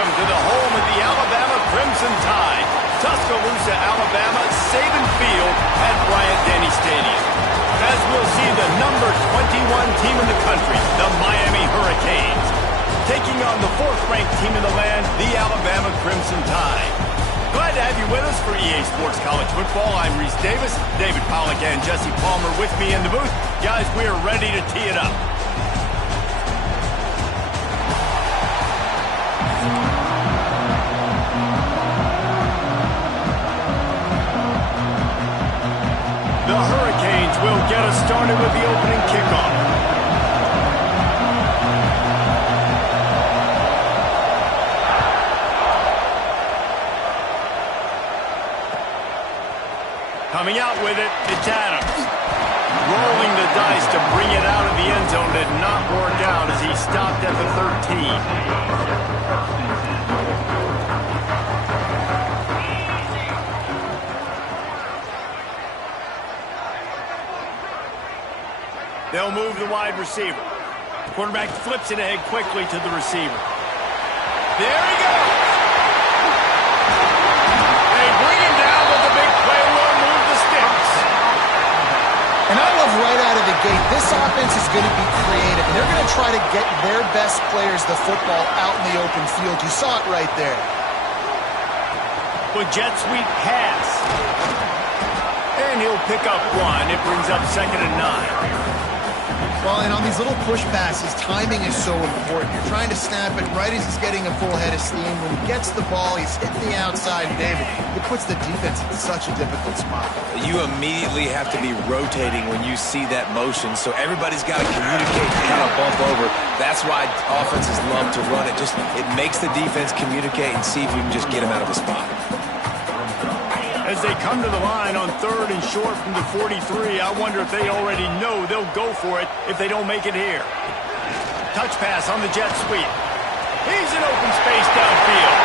Welcome to the home of the Alabama Crimson Tide, Tuscaloosa, Alabama, Saban Field at Bryant-Denny Stadium. As we'll see the number 21 team in the country, the Miami Hurricanes, taking on the 4th-ranked team in the land, the Alabama Crimson Tide. Glad to have you with us for EA Sports College Football. I'm Reese Davis, David Pollack and Jesse Palmer with me in the booth. Guys, we are ready to tee it up. The Hurricanes will get us started with the opening kickoff. Coming out with it, it's Adams. Rolling the dice to bring it out of the end zone did not work out as he stopped at the 13. They'll move the wide receiver. Quarterback flips it ahead quickly to the receiver. There he goes. They bring him down, but the big play will move the sticks. And I love right out of the gate, this offense is going to be creative. And they're going to try to get their best players the football out in the open field. You saw it right there. With jet sweep pass. And he'll pick up one. It brings up 2nd and 9. Well, and on these little push passes, timing is so important. You're trying to snap it right as he's getting a full head of steam. When he gets the ball, he's hitting the outside. David, it puts the defense in such a difficult spot. You immediately have to be rotating when you see that motion, so everybody's got to communicate to kind of bump over. That's why offenses love to run it. It makes the defense communicate and see if you can just get him out of the spot. As they come to the line on 3rd and short from the 43, I wonder if they already know they'll go for it if they don't make it here. Touch pass on the jet sweep. He's in open space downfield.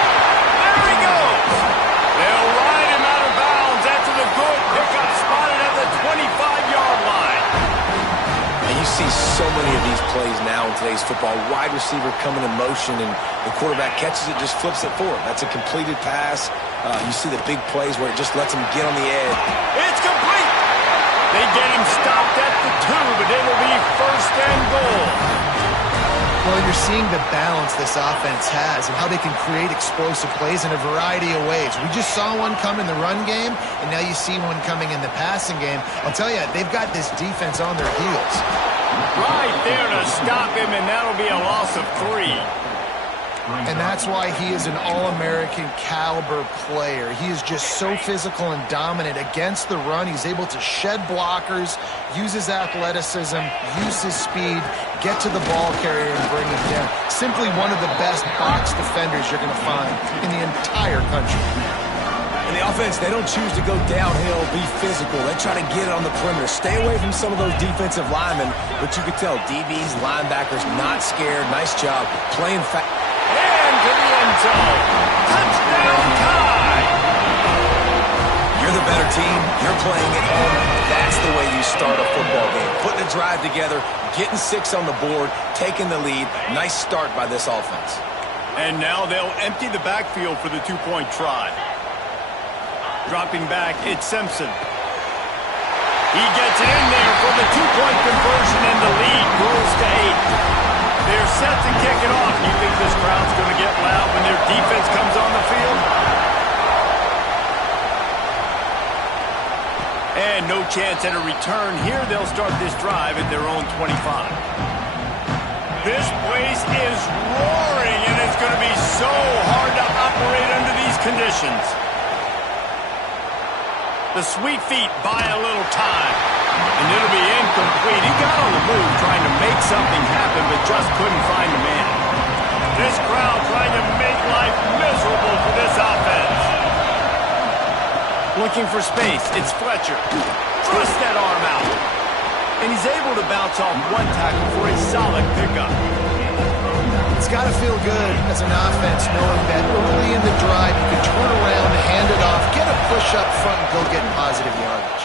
There he goes. They'll ride him out of bounds after the good pickup spotted at the 25-yard line. And you see so many of these plays now in today's football. Wide receiver coming in motion, and the quarterback catches it, just flips it forward. That's a completed pass. You see the big plays where it just lets him get on the edge. It's complete. They get him stopped at the 2, but it'll be 1st and goal. Well, you're seeing the balance this offense has and how they can create explosive plays in a variety of ways. We just saw one come in the run game, and now you see one coming in the passing game. I'll tell you, they've got this defense on their heels. Right there to stop him, and that'll be a loss of 3. And that's why he is an all-American caliber player. He is just so physical and dominant against the run. He's able to shed blockers, use his athleticism, use his speed, get to the ball carrier and bring him down. Simply one of the best box defenders you're going to find in the entire country. And the offense, they don't choose to go downhill, be physical. They try to get it on the perimeter. Stay away from some of those defensive linemen, but you can tell DBs, linebackers, not scared. Nice job playing fast. And to the end zone. Touchdown, Tide! You're the better team. You're playing at home. That's the way you start a football game. Putting a drive together, getting 6 on the board, taking the lead. Nice start by this offense. And now they'll empty the backfield for the 2-point try. Dropping back, it's Simpson. He gets it in there for the 2-point conversion, and the lead grows to 8. They're set to kick it off. You think this crowd's going to get loud when their defense comes on the field? And no chance at a return here. They'll start this drive at their own 25. This place is roaring, and it's going to be so hard to operate under these conditions. The sweet feet buy a little time. And it'll be incomplete. He got on the move trying to make something happen, but just couldn't find the man. This crowd trying to make life miserable for this offense. Looking for space. It's Fletcher. Thrust that arm out. And he's able to bounce off one tackle for a solid pickup. It's got to feel good as an offense knowing that early in the drive you can turn around, hand it off, get a push up front, and go get positive yardage.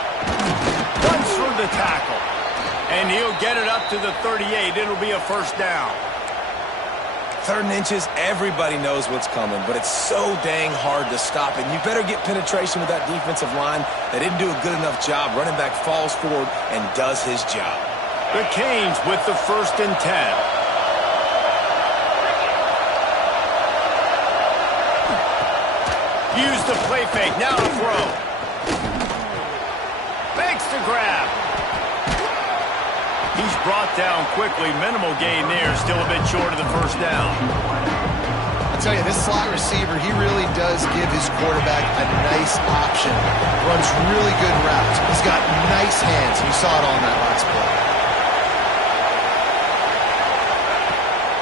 Runs through the tackle. And he'll get it up to the 38. It'll be a 1st down. 3rd and inches, everybody knows what's coming, but it's so dang hard to stop it. You better get penetration with that defensive line. They didn't do a good enough job. Running back falls forward and does his job. The Canes with the 1st and 10. Use the play fake. Now to throw. Fakes to grab. He's brought down quickly. Minimal gain there. Still a bit short of the 1st down. I tell you, this slot receiver, he really does give his quarterback a nice option. Runs really good routes. He's got nice hands. You saw it on that last play.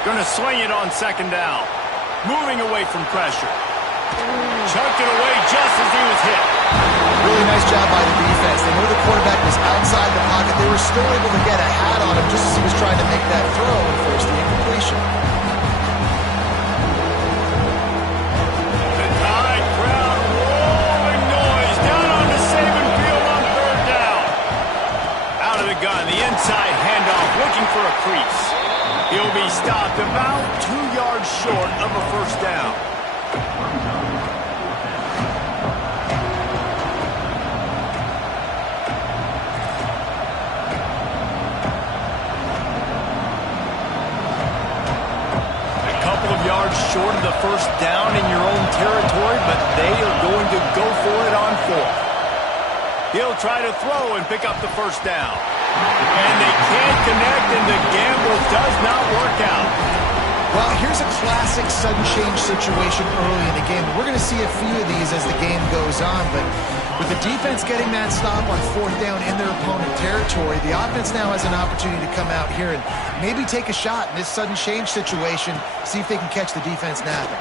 Going to swing it on 2nd down. Moving away from pressure. Chucked it away just as he was hit. Really nice job by the defense. They knew the quarterback was outside the pocket. They were still able to get a hat on him just as he was trying to make that throw and force the incompletion. The Tide crowd rolling noise down on the Saban field on 3rd down. Out of the gun, the inside handoff looking for a crease. He'll be stopped about 2 yards short of a 1st down. Short of the 1st down in your own territory, but they are going to go for it on 4th. He'll try to throw and pick up the 1st down. And they can't connect, and the gamble does not work out. Well, here's a classic sudden change situation early in the game. We're going to see a few of these as the game goes on, but with the defense getting that stop on 4th down in their opponent territory, the offense now has an opportunity to come out here and maybe take a shot in this sudden change situation, see if they can catch the defense napping.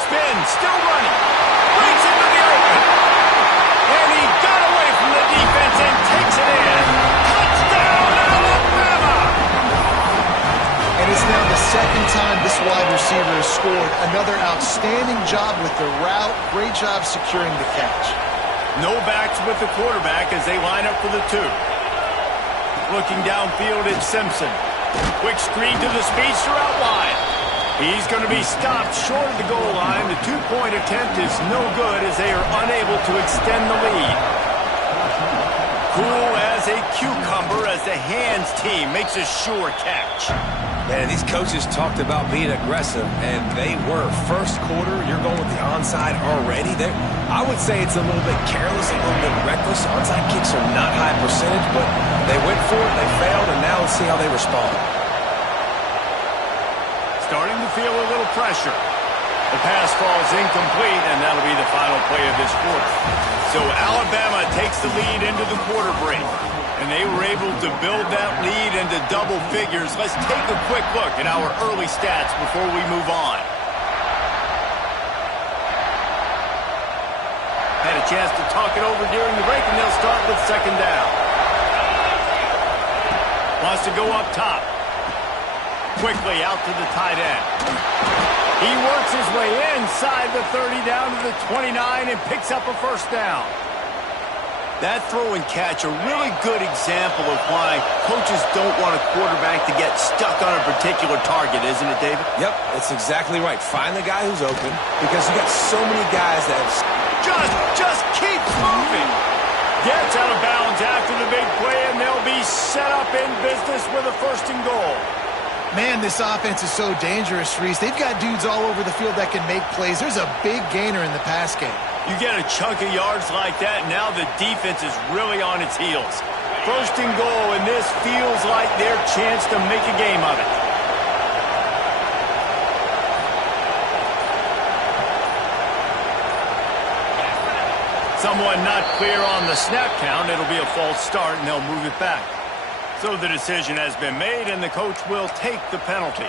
Spin, still running. Breaks into the open. And he got away from the defense and takes it in. Touchdown, Alabama! And it's now the 2nd time this wide receiver has scored. Another outstanding job with the route. Great job securing the catch. No backs with the quarterback as they line up for the 2. Looking downfield, it's Simpson. Quick screen to the speedster out wide. He's going to be stopped short of the goal line. The 2-point attempt is no good as they are unable to extend the lead. Cool as a cucumber as the hands team makes a sure catch. Man, these coaches talked about being aggressive, and they were. 1st quarter, you're going with the onside already. I would say it's a little bit careless, a little bit reckless. Onside kicks are not high percentage, but they went for it, they failed, and now let's see how they respond. Starting to feel a little pressure. The pass falls incomplete, and that'll be the final play of this quarter. So Alabama takes the lead into the quarter break. And they were able to build that lead into double figures. Let's take a quick look at our early stats before we move on. Had a chance to talk it over during the break, and they'll start with 2nd down. Wants to go up top. Quickly out to the tight end. He works his way inside the 30 down to the 29 and picks up a 1st down. That throw and catch, a really good example of why coaches don't want a quarterback to get stuck on a particular target, isn't it, David? Yep, that's exactly right. Find the guy who's open because you got so many guys that just keeps moving. Gets out of bounds after the big play, and they'll be set up in business with a 1st and goal. Man, this offense is so dangerous, Reese. They've got dudes all over the field that can make plays. There's a big gainer in the pass game. You get a chunk of yards like that, and now the defense is really on its heels. 1st and goal, and this feels like their chance to make a game of it. Someone not clear on the snap count. It'll be a false start, and they'll move it back. So the decision has been made, and the coach will take the penalty.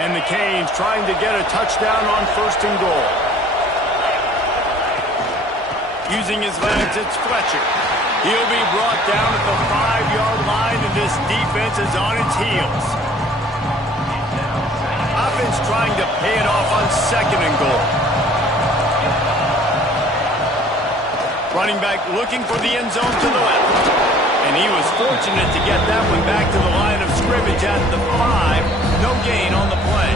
And the Canes trying to get a touchdown on 1st and goal. Using his legs, it's Fletcher. He'll be brought down at the 5-yard line, and this defense is on its heels. Offense trying to pay it off on 2nd and goal. Running back looking for the end zone to the left. And he was fortunate to get that one back to the line of scrimmage at the 5. No gain on the play.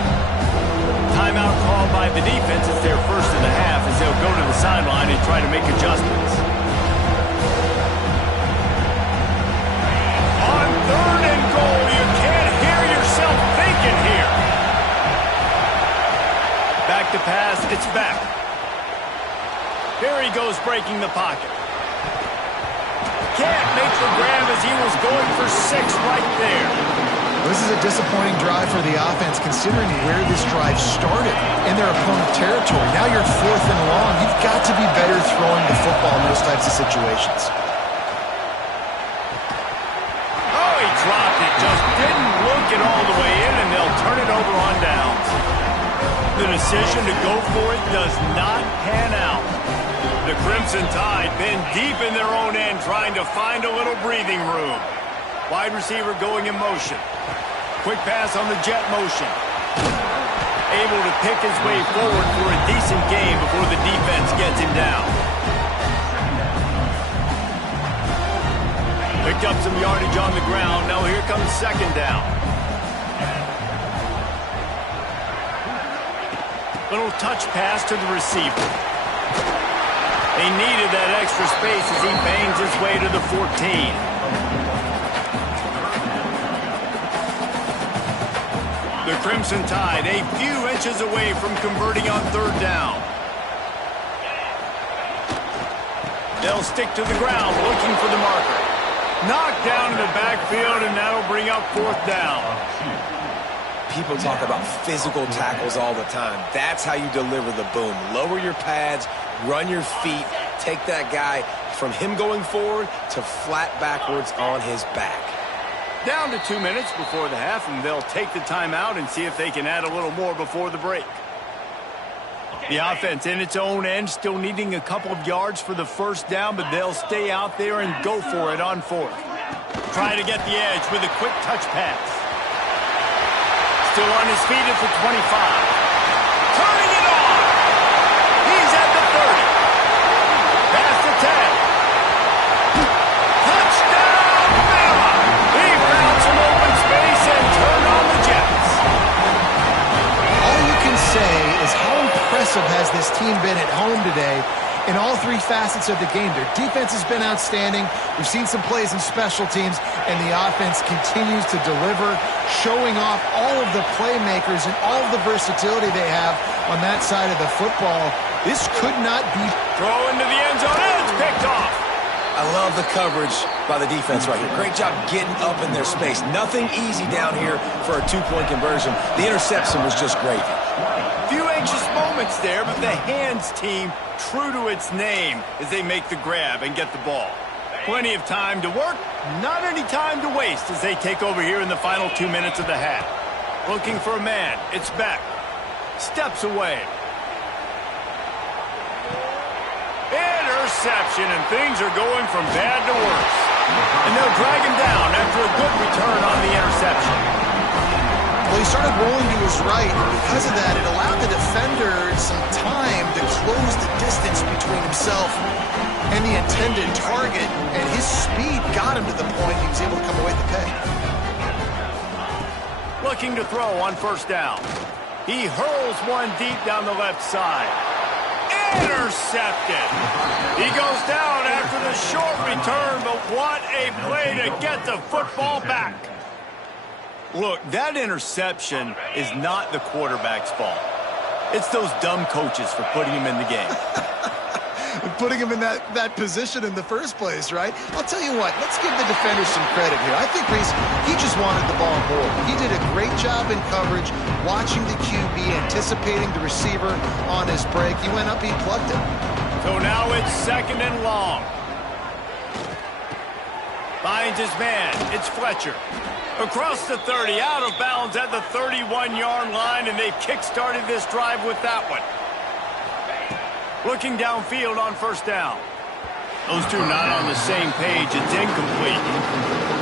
Timeout called by the defense. It's their first of the half as they'll go to the sideline and try to make adjustments. On 3rd and goal, you can't hear yourself thinking here. Back to pass, it's back. Here he goes breaking the pocket. Can't make the grab as he was going for 6 right there. This is a disappointing drive for the offense considering where this drive started in their opponent territory. Now you're 4th and long. You've got to be better throwing the football in those types of situations. Oh, he dropped it. Just didn't look it all the way in, and they'll turn it over on downs. The decision to go for it does not pan out. The Crimson Tide been deep in their own end trying to find a little breathing room. Wide receiver going in motion. Quick pass on the jet motion. Able to pick his way forward for a decent gain before the defense gets him down. Picked up some yardage on the ground. Now here comes 2nd down. Little touch pass to the receiver. He needed that extra space as he bangs his way to the 14. The Crimson Tide a few inches away from converting on 3rd down. They'll stick to the ground looking for the marker. Knocked down in the backfield, and that'll bring up 4th down. People talk about physical tackles all the time. That's how you deliver the boom. Lower your pads, run your feet, take that guy from him going forward to flat backwards on his back. Down to 2 minutes before the half, and they'll take the timeout and see if they can add a little more before the break. The offense in its own end still needing a couple of yards for the 1st down, but they'll stay out there and go for it on 4th. Trying to get the edge with a quick touch pass. Still on his feet at the 25. Turning it on. He's at the 30. Past the 10. Touchdown, Bama. He found some open space and turned on the Jets. All you can say is how impressive has this team been at home today in all 3 facets of the game. Their defense has been outstanding. We've seen some plays in special teams, and the offense continues to deliver, showing off all of the playmakers and all of the versatility they have on that side of the football. This could not be... Throw into the end zone, and it's picked off. I love the coverage by the defense right here. Great job getting up in their space. Nothing easy down here for a 2-point conversion. The interception was just great. Few anxious moments there, but the hands team true to its name as they make the grab and get the ball. Plenty of time to work, not any time to waste as they take over here in the final 2 minutes of the half. Looking for a man, it's back. Steps away. Interception, and things are going from bad to worse. And they'll drag him down after a good return on the interception. Well, he started rolling to his right, and because of that, it allowed the defender some time to close the distance between himself and the intended target, and his speed got him to the point he was able to come away with the pick. Looking to throw on 1st down. He hurls one deep down the left side. Intercepted. He goes down after the short return, but what a play to get the football back. Look, that interception is not the quarterback's fault. It's those dumb coaches for putting him in the game. Putting him in that position in the first place, right? I'll tell you what, let's give the defender some credit here. I think Reese, he just wanted the ball more. He did a great job in coverage, watching the QB, anticipating the receiver on his break. He went up, he plucked it. So now it's 2nd and long. Finds his man, it's Fletcher. Across the 30, out of bounds at the 31-yard line, and they've kick-started this drive with that one. Looking downfield on 1st down. Those two not on the same page. It's incomplete.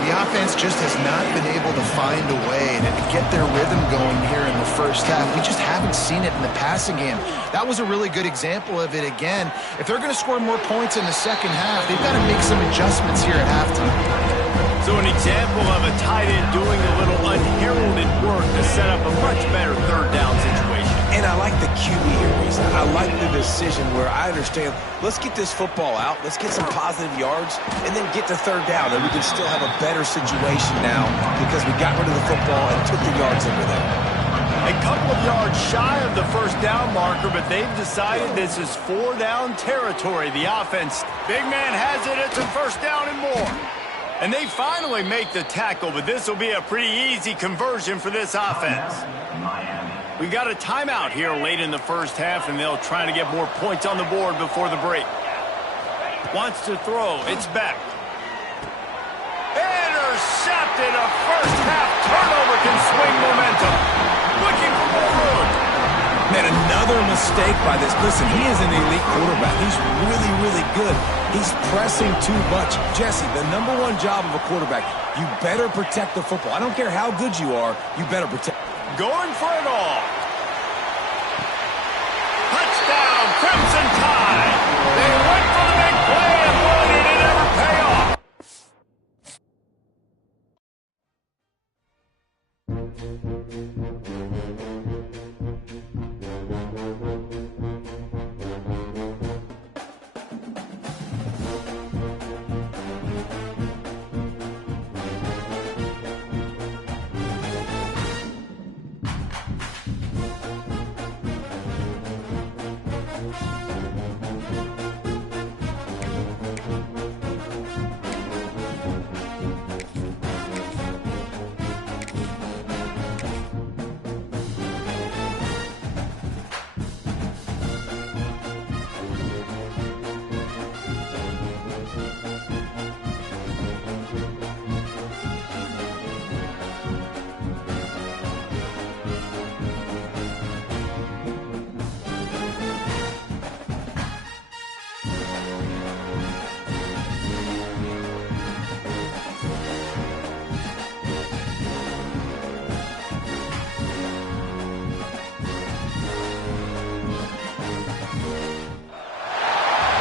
The offense just has not been able to find a way to get their rhythm going here in the first half. We just haven't seen it in the passing game. That was a really good example of it again. If they're going to score more points in the second half, they've got to make some adjustments here at halftime. So an example of a tight end doing a little unheralded work to set up a much better third down situation. And I like the QB here, Reese. I like the decision where I understand, let's get this football out, let's get some positive yards, and then get to third down, and we can still have a better situation now because we got rid of the football and took the yards over there. A couple of yards shy of the first down marker, but they've decided this is four-down territory. The offense, big man has it, it's a first down and more. And they finally make the tackle, but this will be a pretty easy conversion for this offense. We got a timeout here late in the first half, and they'll try to get more points on the board before the break. Wants to throw. It's back. Intercepted. A first half turnover can swing momentum. Looking for more room. Man, another mistake by this. Listen, he is an elite quarterback. He's really, really good. He's pressing too much. Jesse, the number one job of a quarterback, you better protect the football. I don't care how good you are, you better protect. Going for it all. Touchdown, Crimson Tide. They went for the big play, and boy, did it ever pay off.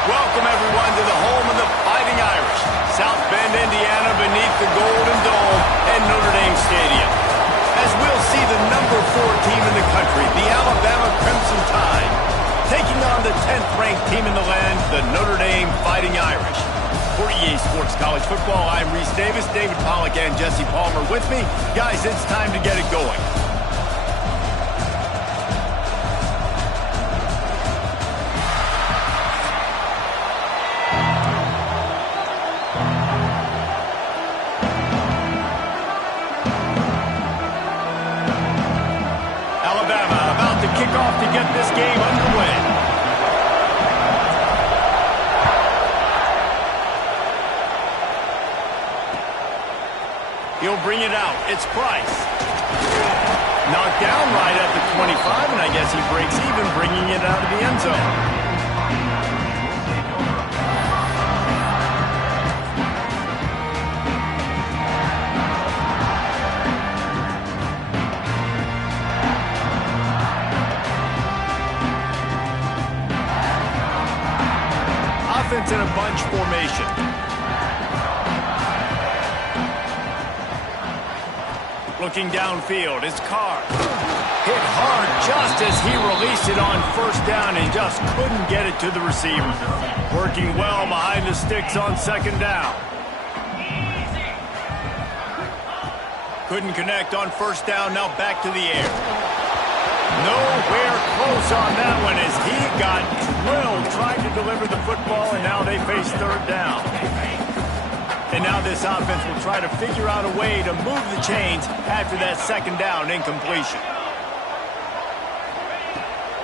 Welcome, everyone, to the home of the Fighting Irish, South Bend, Indiana, beneath the Golden Dome and Notre Dame Stadium. As we'll see the number 4 team in the country, the Alabama Crimson Tide, taking on the 10th-ranked team in the land, the Notre Dame Fighting Irish. For EA Sports College Football, I'm Reese Davis, David Pollack, and Jesse Palmer with me. Guys, it's time to get it going. Kickoff to get this game underway. He'll bring it out. It's Price. Knocked down right at the 25, and I guess he breaks even, bringing it out of the end zone. Offense in a bunch formation. Looking downfield, it's Carr. Hit hard just as he released it on first down and just couldn't get it to the receiver. Working well behind the sticks on second down. Couldn't connect on first down, now back to the air. Nowhere close on that one as he got drilled trying to deliver the football, and now they face third down. And now this offense will try to figure out a way to move the chains after that second down incompletion.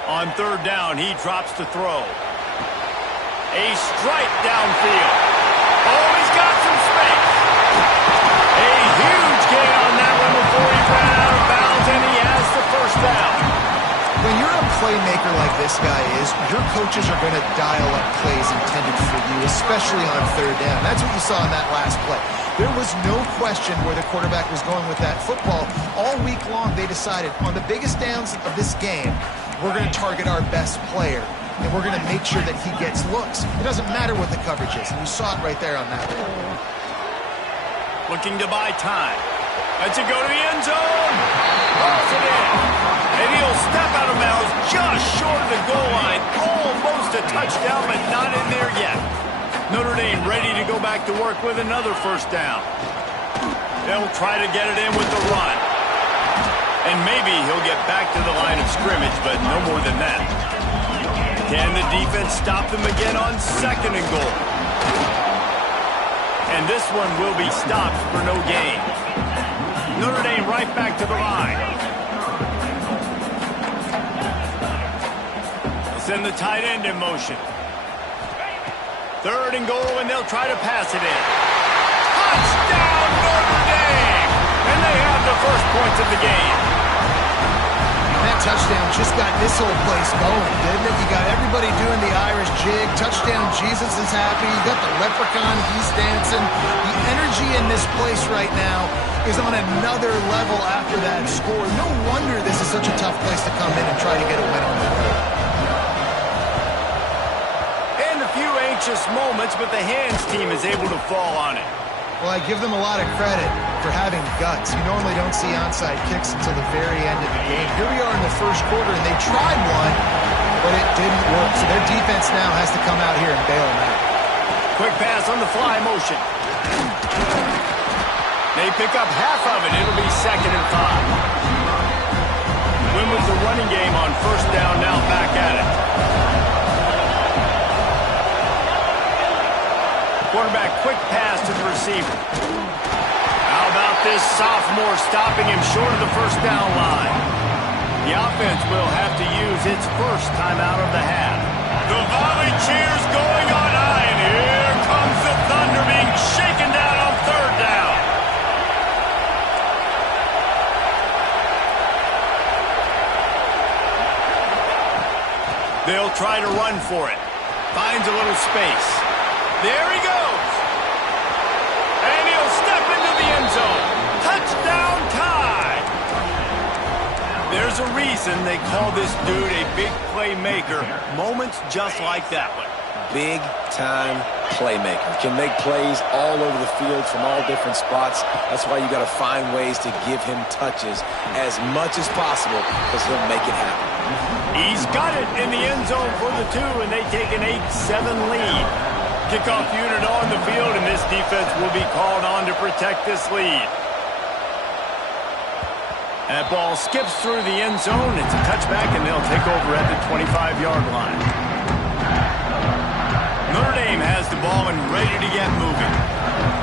On third down, he drops to throw. A strike downfield. Oh, he's got some space. A huge gain on that one before he ran out of bounds, and he has the first down. When you're a playmaker like this guy is, your coaches are going to dial up plays intended for you, especially on third down. That's what you saw in that last play. There was no question where the quarterback was going with that football. All week long, they decided on the biggest downs of this game, we're going to target our best player, and we're going to make sure that he gets looks. It doesn't matter what the coverage is, and you saw it right there on that one. Looking to buy time. Lets it go to the end zone. Rolls it in. And he'll step out of bounds just short of the goal line. Almost a touchdown, but not in there yet. Notre Dame ready to go back to work with another first down. They'll try to get it in with the run. And maybe he'll get back to the line of scrimmage, but no more than that. Can the defense stop them again on 2nd and goal? And this one will be stopped for no gain. Notre Dame right back to the line. They'll send the tight end in motion. 3rd and goal, and they'll try to pass it in. Touchdown, Notre Dame! And they have the first points of the game. That touchdown just got this whole place going, didn't it? You got everybody doing the Irish jig. Touchdown, Jesus is happy. You got the leprechaun, he's dancing. The energy in this place right now is on another level after that score. No wonder this is such a tough place to come in and try to get a win on the road. And a few anxious moments, but the hands team is able to fall on it. Well, I give them a lot of credit for having guts. You normally don't see onside kicks until the very end of the game. Here we are in the first quarter, and they tried one, but it didn't work. So their defense now has to come out here and bail them out. Quick pass on the fly motion. They pick up half of it. It'll be 2nd and 5. Win with the running game on first down, now back at it. Quarterback, quick pass to the receiver. How about this sophomore stopping him short of the first down line? The offense will have to use its first timeout of the half. The volley cheers going on high, and here comes the Thunder being shaken down on 3rd down. They'll try to run for it. Finds a little space. There he goes. And he'll step into the end zone. Touchdown tie. There's a reason they call this dude a big playmaker. Moments just like that one. Big-time playmaker. Can make plays all over the field from all different spots. That's why you got to find ways to give him touches as much as possible because he'll make it happen. He's got it in the end zone for the 2, and they take an 8-7 lead. Kickoff unit on the field, and this defense will be called on to protect this lead. That ball skips through the end zone. It's a touchback, and they'll take over at the 25-yard line. Notre Dame has the ball and ready to get moving.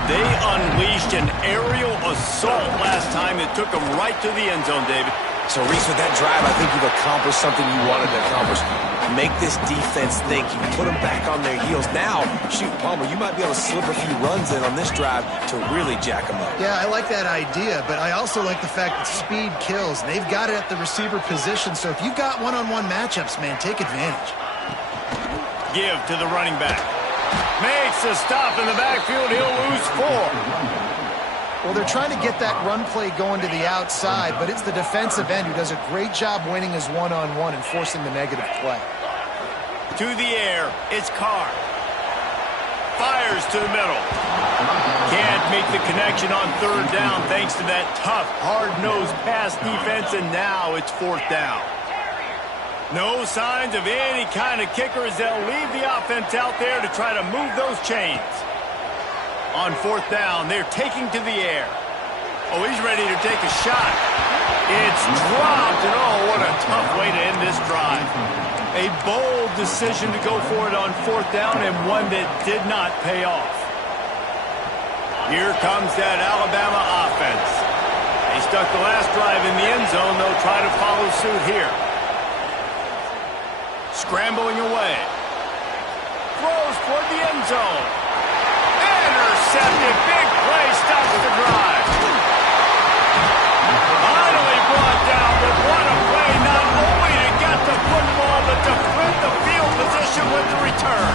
They unleashed an aerial assault last time that took them right to the end zone, David. So, Reese, with that drive, I think you've accomplished something you wanted to accomplish. Make this defense think. You put them back on their heels. Now, shoot, Palmer, you might be able to slip a few runs in on this drive to really jack them up. Yeah, I like that idea, but I also like the fact that speed kills. They've got it at the receiver position, so if you've got one-on-one matchups, man, take advantage. Give to the running back. Makes a stop in the backfield. He'll lose 4. Well, they're trying to get that run play going to the outside, but it's the defensive end who does a great job winning his one-on-one and forcing the negative play. To the air, it's Carr. Fires to the middle. Can't make the connection on 3rd down thanks to that tough, hard-nosed pass defense, and now it's 4th down. No signs of any kind of kicker as they'll leave the offense out there to try to move those chains. On 4th down, they're taking to the air. Oh, he's ready to take a shot. It's dropped, and oh, what a tough way to end this drive. A bold decision to go for it on 4th down, and one that did not pay off. Here comes that Alabama offense. They stuck the last drive in the end zone. They'll try to follow suit here. Scrambling away. Throws toward the end zone. Intercepted. Big play. Stops the drive. Finally brought down, but what a play. Not only to get the football, but to flip the field position with the return.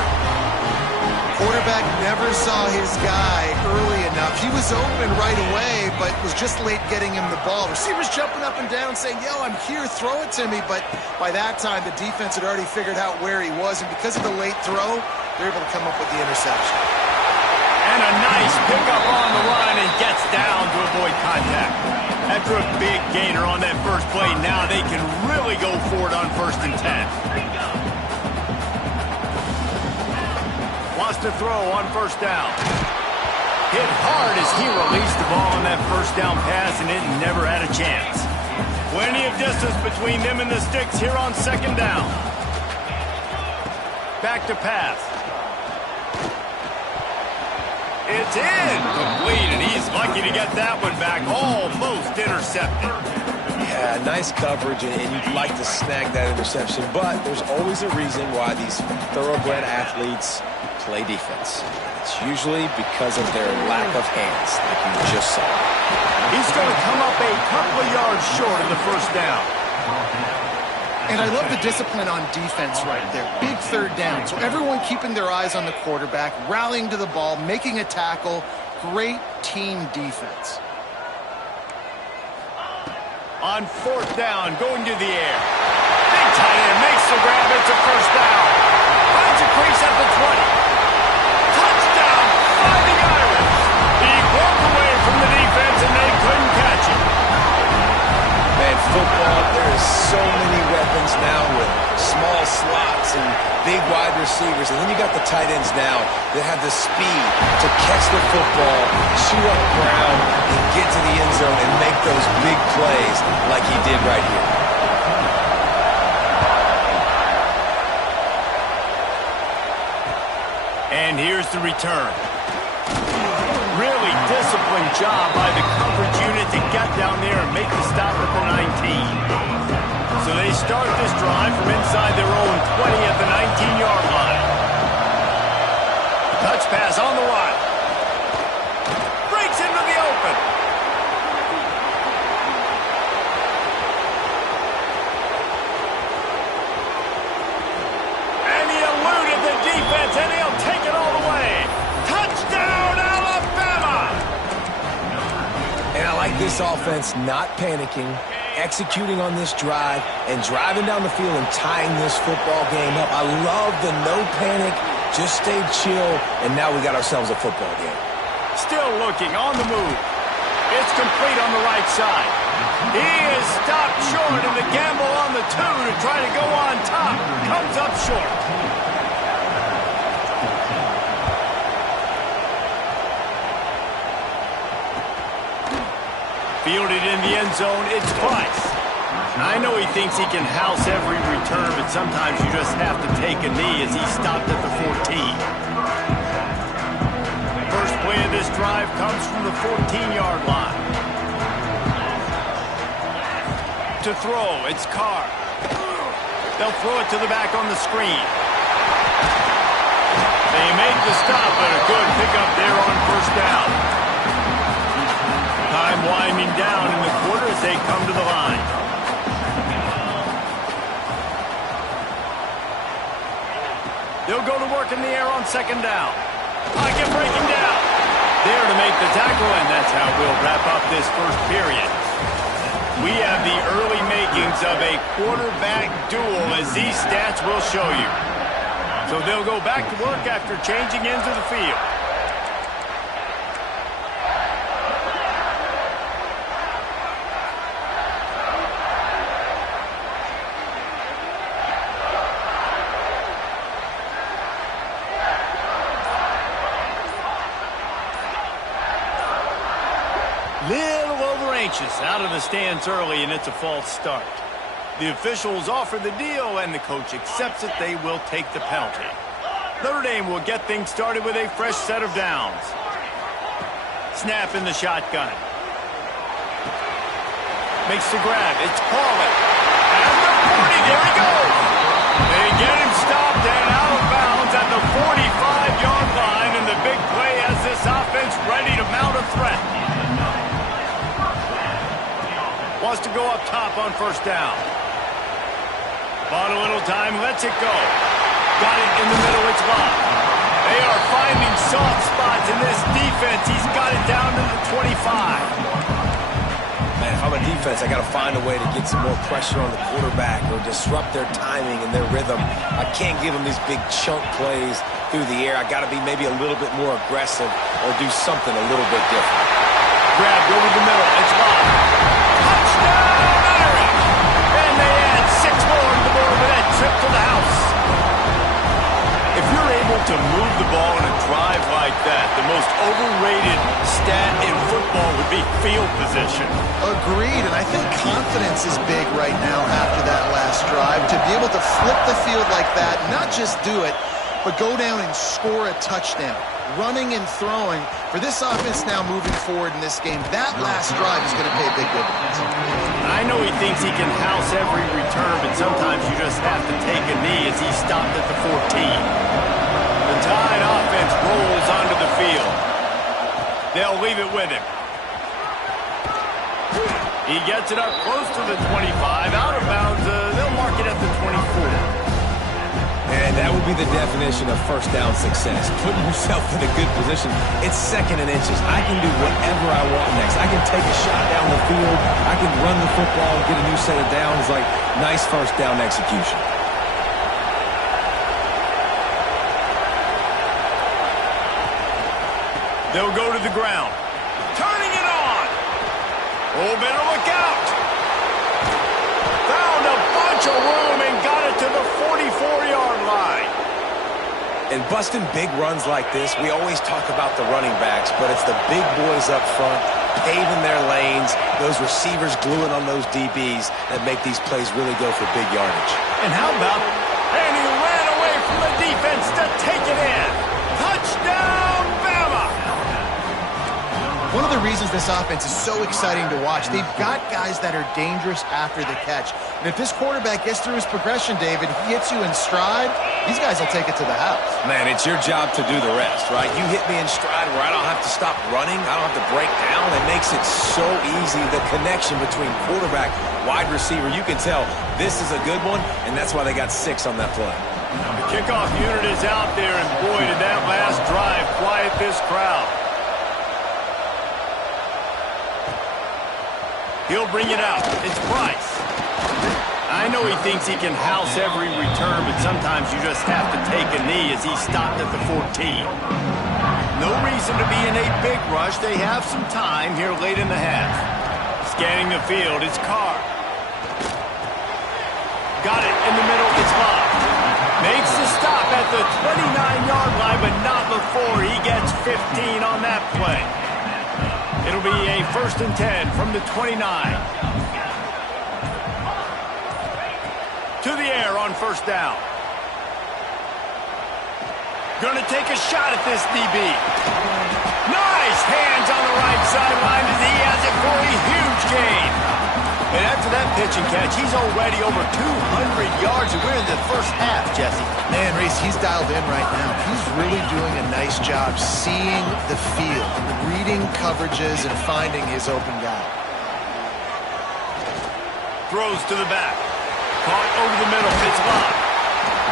quarterback never saw his guy early enough. He was open right away, but was just late getting him the ball. Receivers jumping up and down saying, yo, I'm here, throw it to me. But by that time, the defense had already figured out where he was, and because of the late throw, they're able to come up with the interception. And a nice pickup on the line and gets down to avoid contact. After a big gainer on that first play, now they can really go for it on 1st and 10. Wants to throw on 1st down. Hit hard as he released the ball on that 1st down pass, and it never had a chance. Plenty of distance between them and the sticks here on 2nd down. Back to pass. It's incomplete, and he's lucky to get that one back. Almost intercepted. Yeah, nice coverage, and you'd like to snag that interception, but there's always a reason why these thoroughbred athletes play defense. It's usually because of their lack of hands, like you just saw. He's going to come up a couple of yards short of the 1st down. And I love the discipline on defense right there. Big 3rd down. So everyone keeping their eyes on the quarterback, rallying to the ball, making a tackle. Great team defense. On 4th down, going to the air. Big tight end makes the grab. It's a 1st down. Finds a crease at the 20. Touchdown, Fighting Irish. He broke away from the defense, and they couldn't catch him. Man, football, there is so many weapons now with small slots and big wide receivers. And then you got the tight ends now that have the speed to catch the football, chew up ground, and get to the end zone and make those big plays like he did right here. And here's the return. Really disciplined job by the coverage unit to get down there and make the stop at the 19. So they start this drive from inside their own 20 at the 19-yard line. Touch pass on the right. Breaks into the open. And he eluded the defense, and he'll take it all the way. Touchdown, Alabama! And I like this offense not panicking, executing on this drive, and driving down the field and tying this football game up. I love the no panic, just stay chill, and now we got ourselves a football game. Still looking, on the move. It's complete on the right side. He is stopped short, and the gamble on the 2 to try to go on top comes up short. Fielded in the end zone, it's Price. I know he thinks he can house every return, but sometimes you just have to take a knee as he stopped at the 14. First play of this drive comes from the 14-yard line. To throw, it's Carr. They'll throw it to the back on the screen. They make the stop, but a good pickup there on 1st down. Time winding down in the quarter as they come to the line. They'll go to work in the air on 2nd down. Pocket breaking down. There to make the tackle, and that's how we'll wrap up this first period. We have the early makings of a quarterback duel, as these stats will show you. So they'll go back to work after changing into the field. Little over anxious, out of the stands early, and it's a false start. The officials offer the deal, and the coach accepts it. They will take the penalty. Notre Dame will get things started with a fresh set of downs. Snap in the shotgun. Makes the grab. It's Pauley. At the 40, there he goes. They get him stopped and out of bounds at the 45-yard line, and the big play has this offense ready to mount a threat. Wants to go up top on 1st down. Bought a little time, lets it go. Got it in the middle, it's locked. They are finding soft spots in this defense. He's got it down to the 25. Man, if I'm a defense, I got to find a way to get some more pressure on the quarterback or disrupt their timing and their rhythm. I can't give them these big chunk plays through the air. I got to be maybe a little bit more aggressive or do something a little bit different. Grabbed over the middle. It's locked. Touchdown, Irish! And they add 6 more to the board with that trip to the house. If you're able to move the ball in a drive like that, the most overrated stat in football would be field position. Agreed, and I think confidence is big right now after that last drive. To be able to flip the field like that, not just do it, but go down and score a touchdown. Running and throwing, for this offense now moving forward in this game, that last drive is going to pay big dividends. I know he thinks he can house every return, but sometimes you just have to take a knee as he stopped at the 14. The Tide offense rolls onto the field. They'll leave it with him. He gets it up close to the 25. Out of bounds, they'll mark it at the 24. And that would be the definition of first down success. Putting yourself in a good position. It's 2nd and inches. I can do whatever I want next. I can take a shot down the field. I can run the football and get a new set of downs. Like, nice first down execution. They'll go to the ground. Turning it on. Oh, better look out. Found a bunch of room and got it to the 44-yard line. And busting big runs like this, we always talk about the running backs, but it's the big boys up front, paving their lanes, those receivers gluing on those DBs that make these plays really go for big yardage. And how about, and he ran away from the defense to take it in. Touchdown, Bama! One of the reasons this offense is so exciting to watch, they've got guys that are dangerous after the catch. And if this quarterback gets through his progression, David, he hits you in stride, these guys will take it to the house. Man, it's your job to do the rest, right? You hit me in stride where I don't have to stop running. I don't have to break down. It makes it so easy. The connection between quarterback, wide receiver, you can tell this is a good one, and that's why they got 6 on that play. The kickoff unit is out there, and boy, did that last drive quiet this crowd. He'll bring it out. It's Price. I know he thinks he can house every return, but sometimes you just have to take a knee as he stopped at the 14. No reason to be in a big rush. They have some time here late in the half. Scanning the field, it's Carr. Got it in the middle, it's Love. Makes the stop at the 29-yard line, but not before he gets 15 on that play. It'll be a 1st and 10 from the 29. To the air on 1st down. Gonna take a shot at this DB. Nice hands on the right sideline as he has it for a huge gain. And after that pitch and catch, he's already over 200 yards, and we're in the first half, Jesse. Man, Reese, he's dialed in right now. He's really doing a nice job seeing the field, reading coverages, and finding his open guy. Throws to the back. Caught over the middle. It's Love.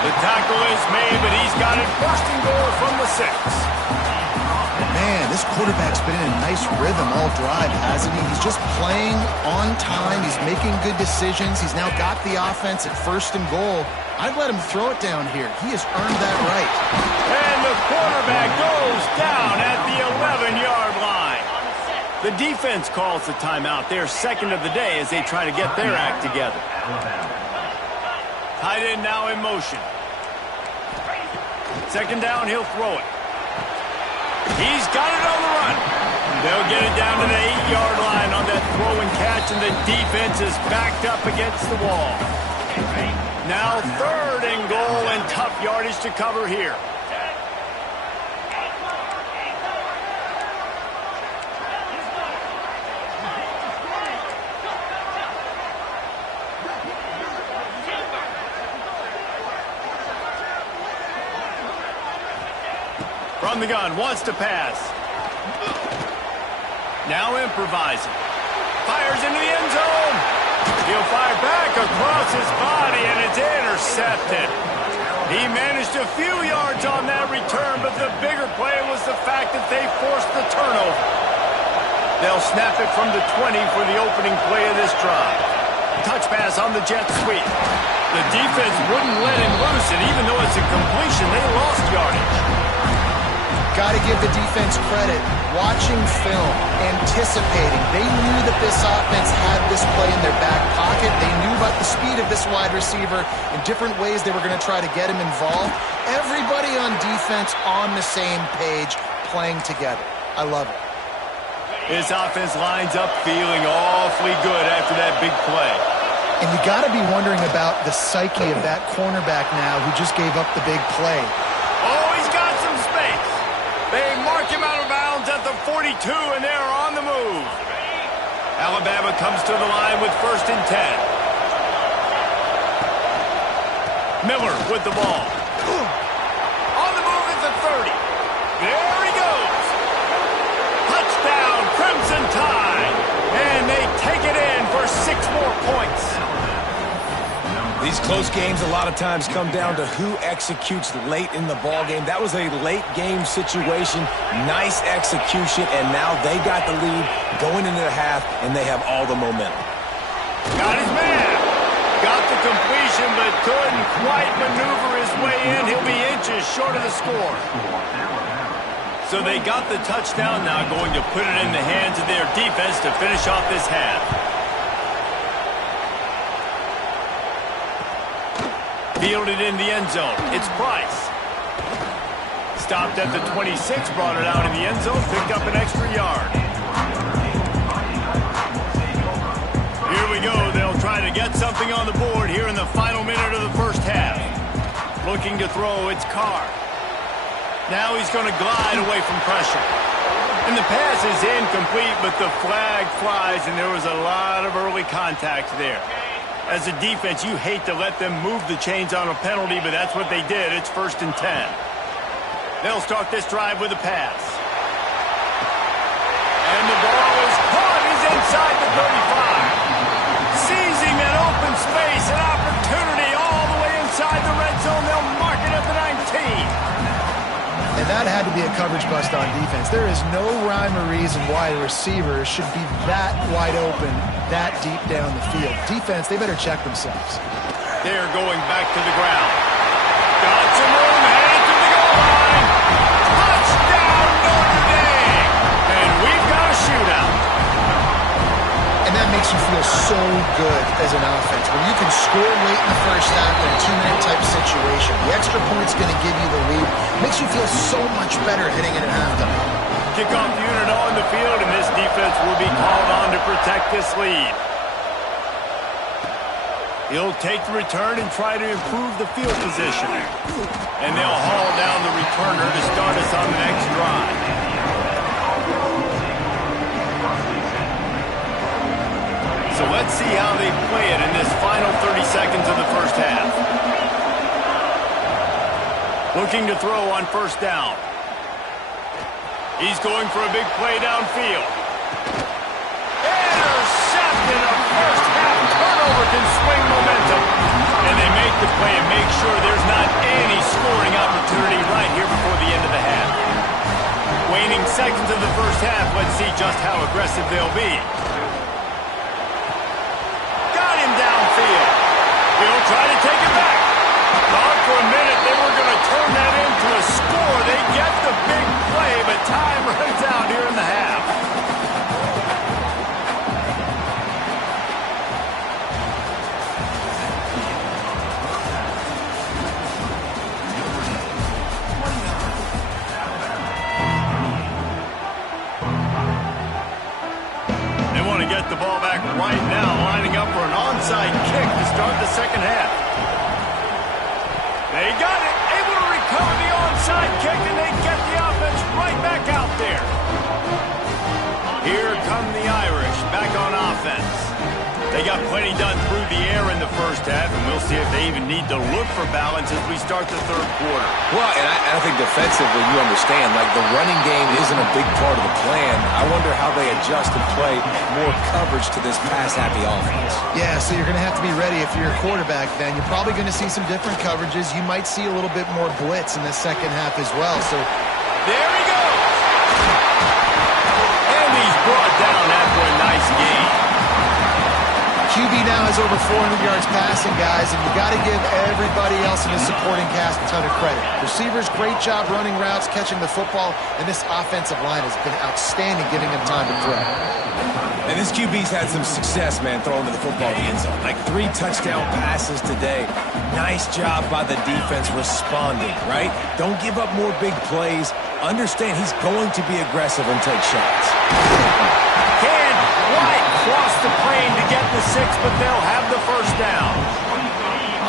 The tackle is made, but he's got it 1st and goal from the 6. Man, this quarterback's been in a nice rhythm all drive, hasn't he? He's just playing on time. He's making good decisions. He's now got the offense at 1st and goal. I'd let him throw it down here. He has earned that right. And the quarterback goes down at the 11-yard line. The defense calls the timeout. They're 2nd of the day as they try to get their act together. Tight end now in motion. 2nd down, he'll throw it. He's got it on the run. They'll get it down to the 8-yard line on that throw and catch, and the defense is backed up against the wall. Now 3rd and goal, and tough yardage to cover here. From the gun, wants to pass. Now improvising. Fires into the end zone. He'll fire back across his body, and it's intercepted. He managed a few yards on that return, but the bigger play was the fact that they forced the turnover. They'll snap it from the 20 for the opening play of this drive. Touch pass on the jet sweep. The defense wouldn't let him loose, and even though it's a completion, they lost yardage. Got to give the defense credit. Watching film, anticipating. They knew that this offense had this play in their back pocket. They knew about the speed of this wide receiver in different ways they were going to try to get him involved. Everybody on defense on the same page, playing together. I love it. His offense lines up feeling awfully good after that big play. And you got to be wondering about the psyche of that cornerback now who just gave up the big play. Oh, he's got some space. They mark him out of bounds at the 42, and they're on the move. Alabama comes to the line with 1st and 10. Miller with the ball. On the move at the 30. There he goes. Touchdown, Crimson Tide. And they take it in for 6 more points. These close games a lot of times come down to who executes late in the ball game. That was a late game situation. Nice execution, and now they got the lead going into the half, and they have all the momentum. Got his man. Got the completion, but couldn't quite maneuver his way in. He'll be inches short of the score. So they got the touchdown, now going to put it in the hands of their defense to finish off this half. Fielded in the end zone. It's Price. Stopped at the 26, brought it out in the end zone, picked up an extra yard. Here we go. They'll try to get something on the board here in the final minute of the first half. Looking to throw, it's Carr. Now he's going to glide away from pressure. And the pass is incomplete, but the flag flies, and there was a lot of early contact there. As a defense, you hate to let them move the chains on a penalty, but that's what they did. It's 1st and 10. They'll start this drive with a pass. And the ball is caught. He's inside the 35. Seizing an open space, an opportunity all the way inside the red zone. They'll mark it at the 19. And that had to be a coverage bust on defense. There is no rhyme or reason why a receiver should be that wide open, that deep down the field. Defense, they better check themselves. They're going back to the ground. Got some room, headed to the goal line. Touchdown, Notre Dame! And we've got a shootout. And that makes you feel so good as an offense. When you can score late in the first half in a 2-minute type situation, the extra point's going to give you the lead. Makes you feel so much better heading into halftime. Kickoff unit on the field, and this defense will be called on to protect this lead. He'll take the return and try to improve the field position. And they'll haul down the returner to start us on the next drive. So let's see how they play it in this final 30 seconds of the first half. Looking to throw on 1st down. He's going for a big play downfield. Intercepted. A first half turnover can swing momentum. And they make the play and make sure there's not any scoring opportunity right here before the end of the half. Waning seconds of the first half, let's see just how aggressive they'll be. Downfield. He'll try to take it back. Thought for a minute they were going to turn that into a score. They get the big play, but time runs out here in the half. They want to get the ball back right now, lining up for an onside kick to start the second half. They got it, able to recover the onside kick, and they get the offense right back out there. Here come the Irish, back on offense. They got plenty done through the air in the first half, and we'll see if they even need to look for balance as we start the third quarter. Well, and And I think defensively, you understand, like the running game isn't a big part of the plan. I wonder how they adjust and play more coverage to this pass-happy offense. Yeah, so you're going to have to be ready if you're a quarterback then. You're probably going to see some different coverages. You might see a little bit more blitz in the second half as well. So there he goes. And he's brought down after a nice game. QB now has over 400 yards passing, guys, and you got to give everybody else in the supporting cast a ton of credit. Receivers, great job running routes, catching the football, and this offensive line has been outstanding giving him time to throw. And this QB's had some success, man, throwing to the football in the end zone. Like 3 touchdown passes today. Nice job by the defense responding, right? Don't give up more big plays. Understand he's going to be aggressive and take shots. Cross the plane to get the 6, but they'll have the first down.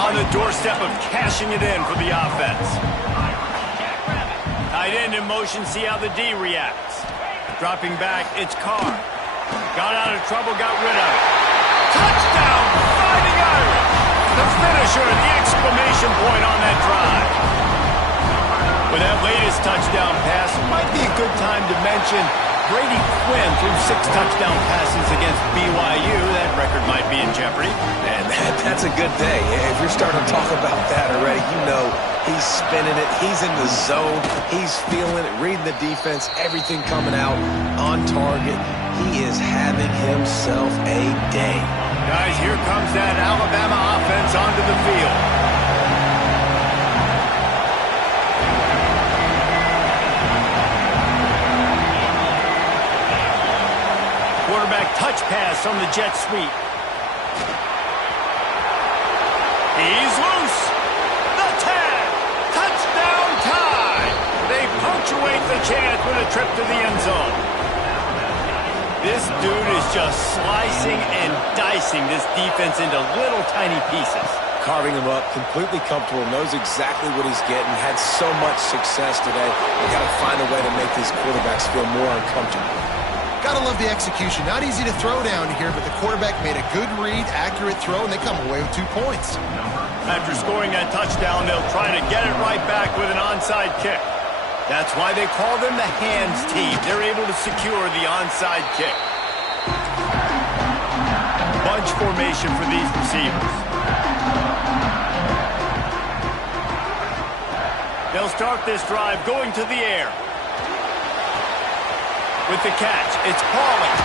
On the doorstep of cashing it in for the offense. Tight end in motion, see how the D reacts. Dropping back, it's Carr. Got out of trouble, got rid of it. Touchdown, Fighting Irish. The finisher, the exclamation point on that drive. With that latest touchdown pass, it might be a good time to mention Brady Quinn threw 6 touchdown passes against BYU. That record might be in jeopardy. Man, that's a good day. If you're starting to talk about that already, you know he's spinning it. He's in the zone. He's feeling it, reading the defense, everything coming out on target. He is having himself a day. Guys, here comes that Alabama offense onto the field. Quarterback touch pass on the jet sweep. He's loose. The tag. Touchdown tie. They punctuate the chance with a trip to the end zone. This dude is just slicing and dicing this defense into little tiny pieces. Carving him up, completely comfortable, knows exactly what he's getting, had so much success today. We got to find a way to make these quarterbacks feel more uncomfortable. Gotta love the execution. Not easy to throw down here, but the quarterback made a good read, accurate throw, and they come away with 2 points. After scoring that touchdown, they'll try to get it right back with an onside kick. That's why they call them the hands team. They're able to secure the onside kick. Bunch formation for these receivers. They'll start this drive going to the air. With the catch, it's Pauling.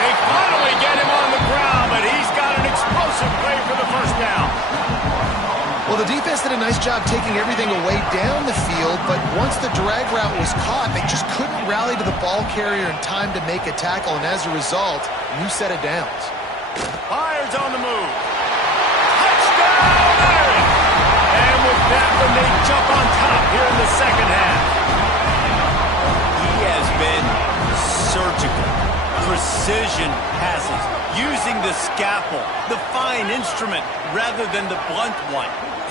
They finally get him on the ground, but he's got an explosive play for the first down. Well, the defense did a nice job taking everything away down the field, but once the drag route was caught, they just couldn't rally to the ball carrier in time to make a tackle, and as a result, new set of downs. Byers on the move. Touchdown, Irish! And with that one, they jump on top here in the second half. He has been surgical. Precision passes, using the scalpel, the fine instrument, rather than the blunt one.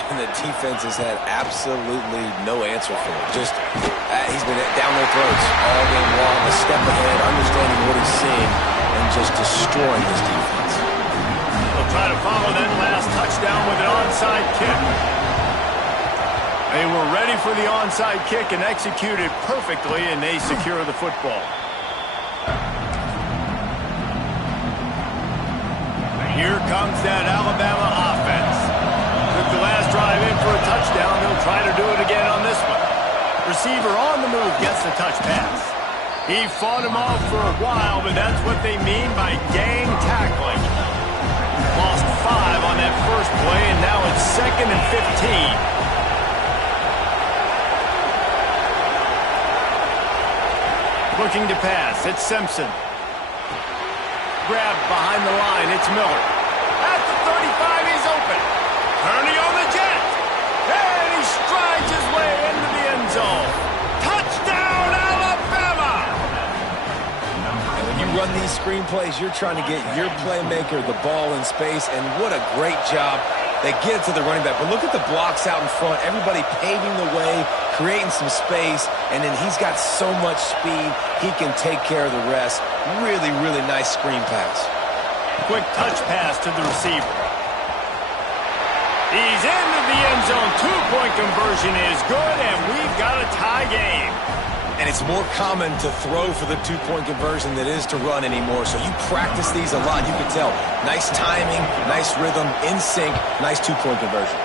And the defense has had absolutely no answer for it. Just, he's been down their throats all game long, a step ahead, understanding what he's seeing, and just destroying this defense. They'll try to follow that last touchdown with an onside kick. They were ready for the onside kick and executed perfectly, and they secure the football. Here comes that Alabama offense. Took the last drive in for a touchdown. They'll try to do it again on this one. Receiver on the move gets the touch pass. He fought him off for a while, but that's what they mean by gang tackling. Lost 5 on that first play, and now it's 2nd and 15. Looking to pass, it's Simpson. Grabbed behind the line, it's Miller. At the 35, he's open. Turning on the jet. And he strides his way into the end zone. Touchdown, Alabama! And when you run these screenplays, you're trying to get your playmaker the ball in space, and what a great job. They get it to the running back, but look at the blocks out in front. Everybody paving the way, creating some space, and then he's got so much speed, he can take care of the rest. Really, really nice screen pass. Quick touch pass to the receiver. He's into the end zone. Two-point conversion is good, and we've got a tie game. And it's more common to throw for the two-point conversion than it is to run anymore. So you practice these a lot. You can tell. Nice timing, nice rhythm, in sync, nice two-point conversion.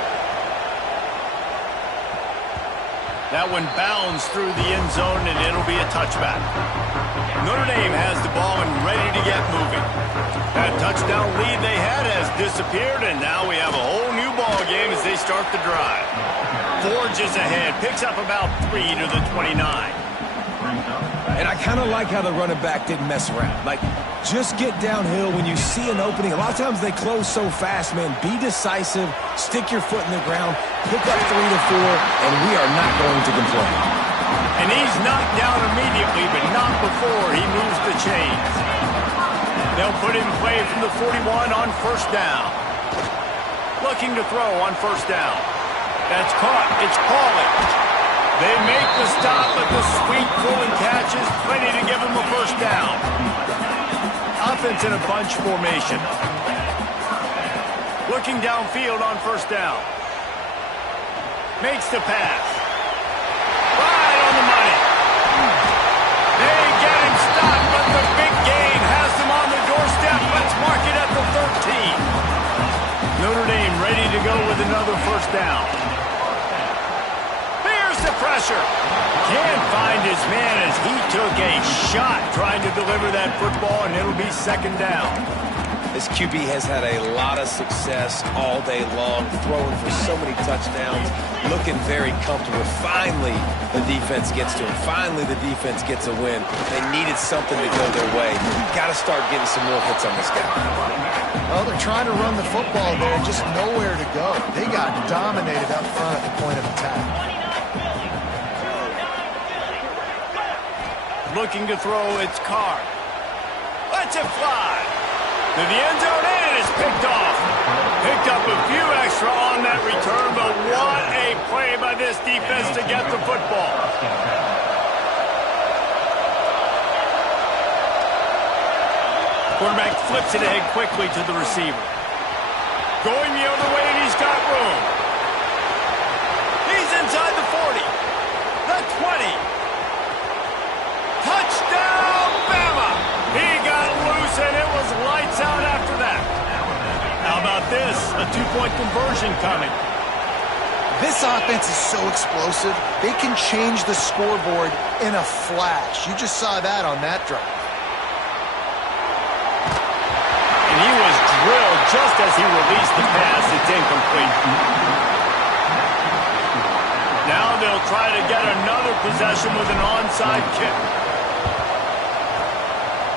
That one bounds through the end zone, and it'll be a touchback. Notre Dame has the ball and ready to get moving. That touchdown lead they had has disappeared, and now we have a whole new ball game as they start the drive. Forges ahead, picks up about 3 to the 29. And I kind of like how the running back didn't mess around. Like, just get downhill when you see an opening. A lot of times they close so fast, man. Be decisive, stick your foot in the ground, pick up 3 to 4, and we are not going to complain. And he's knocked down immediately, but not before he moves the chains. They'll put him in play from the 41 on first down. Looking to throw on first down. That's caught. It's Pauly. They make the stop, but the sweet pulling catch is plenty to give him a first down. Offense in a bunch formation. Looking downfield on first down. Makes the pass. Right on the money. They get him stopped, but the big gain has them on the doorstep. Let's mark it at the 13. Notre Dame ready to go with another first down. The pressure. Can't find his man as he took a shot trying to deliver that football, and it'll be second down. This QB has had a lot of success all day long, throwing for so many touchdowns, looking very comfortable. Finally, the defense gets to him. Finally, the defense gets a win. They needed something to go their way. Got to start getting some more hits on this guy. Well, they're trying to run the football there, just nowhere to go. They got dominated up front at the point of attack. Looking to throw, it's Carr. Lets it fly. To the end zone, and it's picked off. Picked up a few extra on that return, but what a play by this defense to get the football. Quarterback flips it ahead quickly to the receiver. Going the other way, and he's got room. He's inside the 40. The 20. Touchdown, Bama! He got loose, and it was lights out after that. How about this? A two-point conversion coming. This offense is so explosive, they can change the scoreboard in a flash. You just saw that on that drive. And he was drilled just as he released the pass. It's incomplete. Now they'll try to get another possession with an onside kick.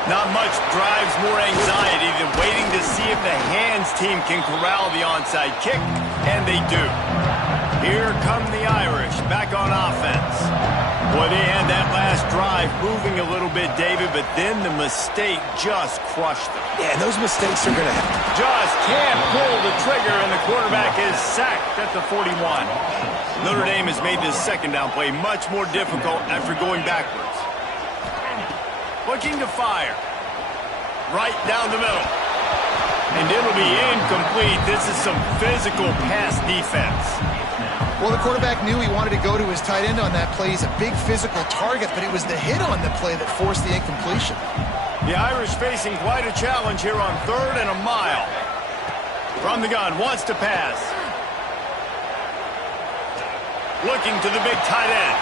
Not much drives more anxiety than waiting to see if the hands team can corral the onside kick, and they do. Here come the Irish back on offense. Boy, they had that last drive moving a little bit, David, but then the mistake just crushed them. Yeah, those mistakes are going to happen. Just can't pull the trigger, and the quarterback is sacked at the 41. Notre Dame has made this second down play much more difficult after going backwards. Looking to fire. Right down the middle. And it'll be incomplete. This is some physical pass defense. Well, the quarterback knew he wanted to go to his tight end on that play. He's a big physical target, but it was the hit on the play that forced the incompletion. The Irish facing quite a challenge here on 3rd and a mile. From the gun, wants to pass. Looking to the big tight end.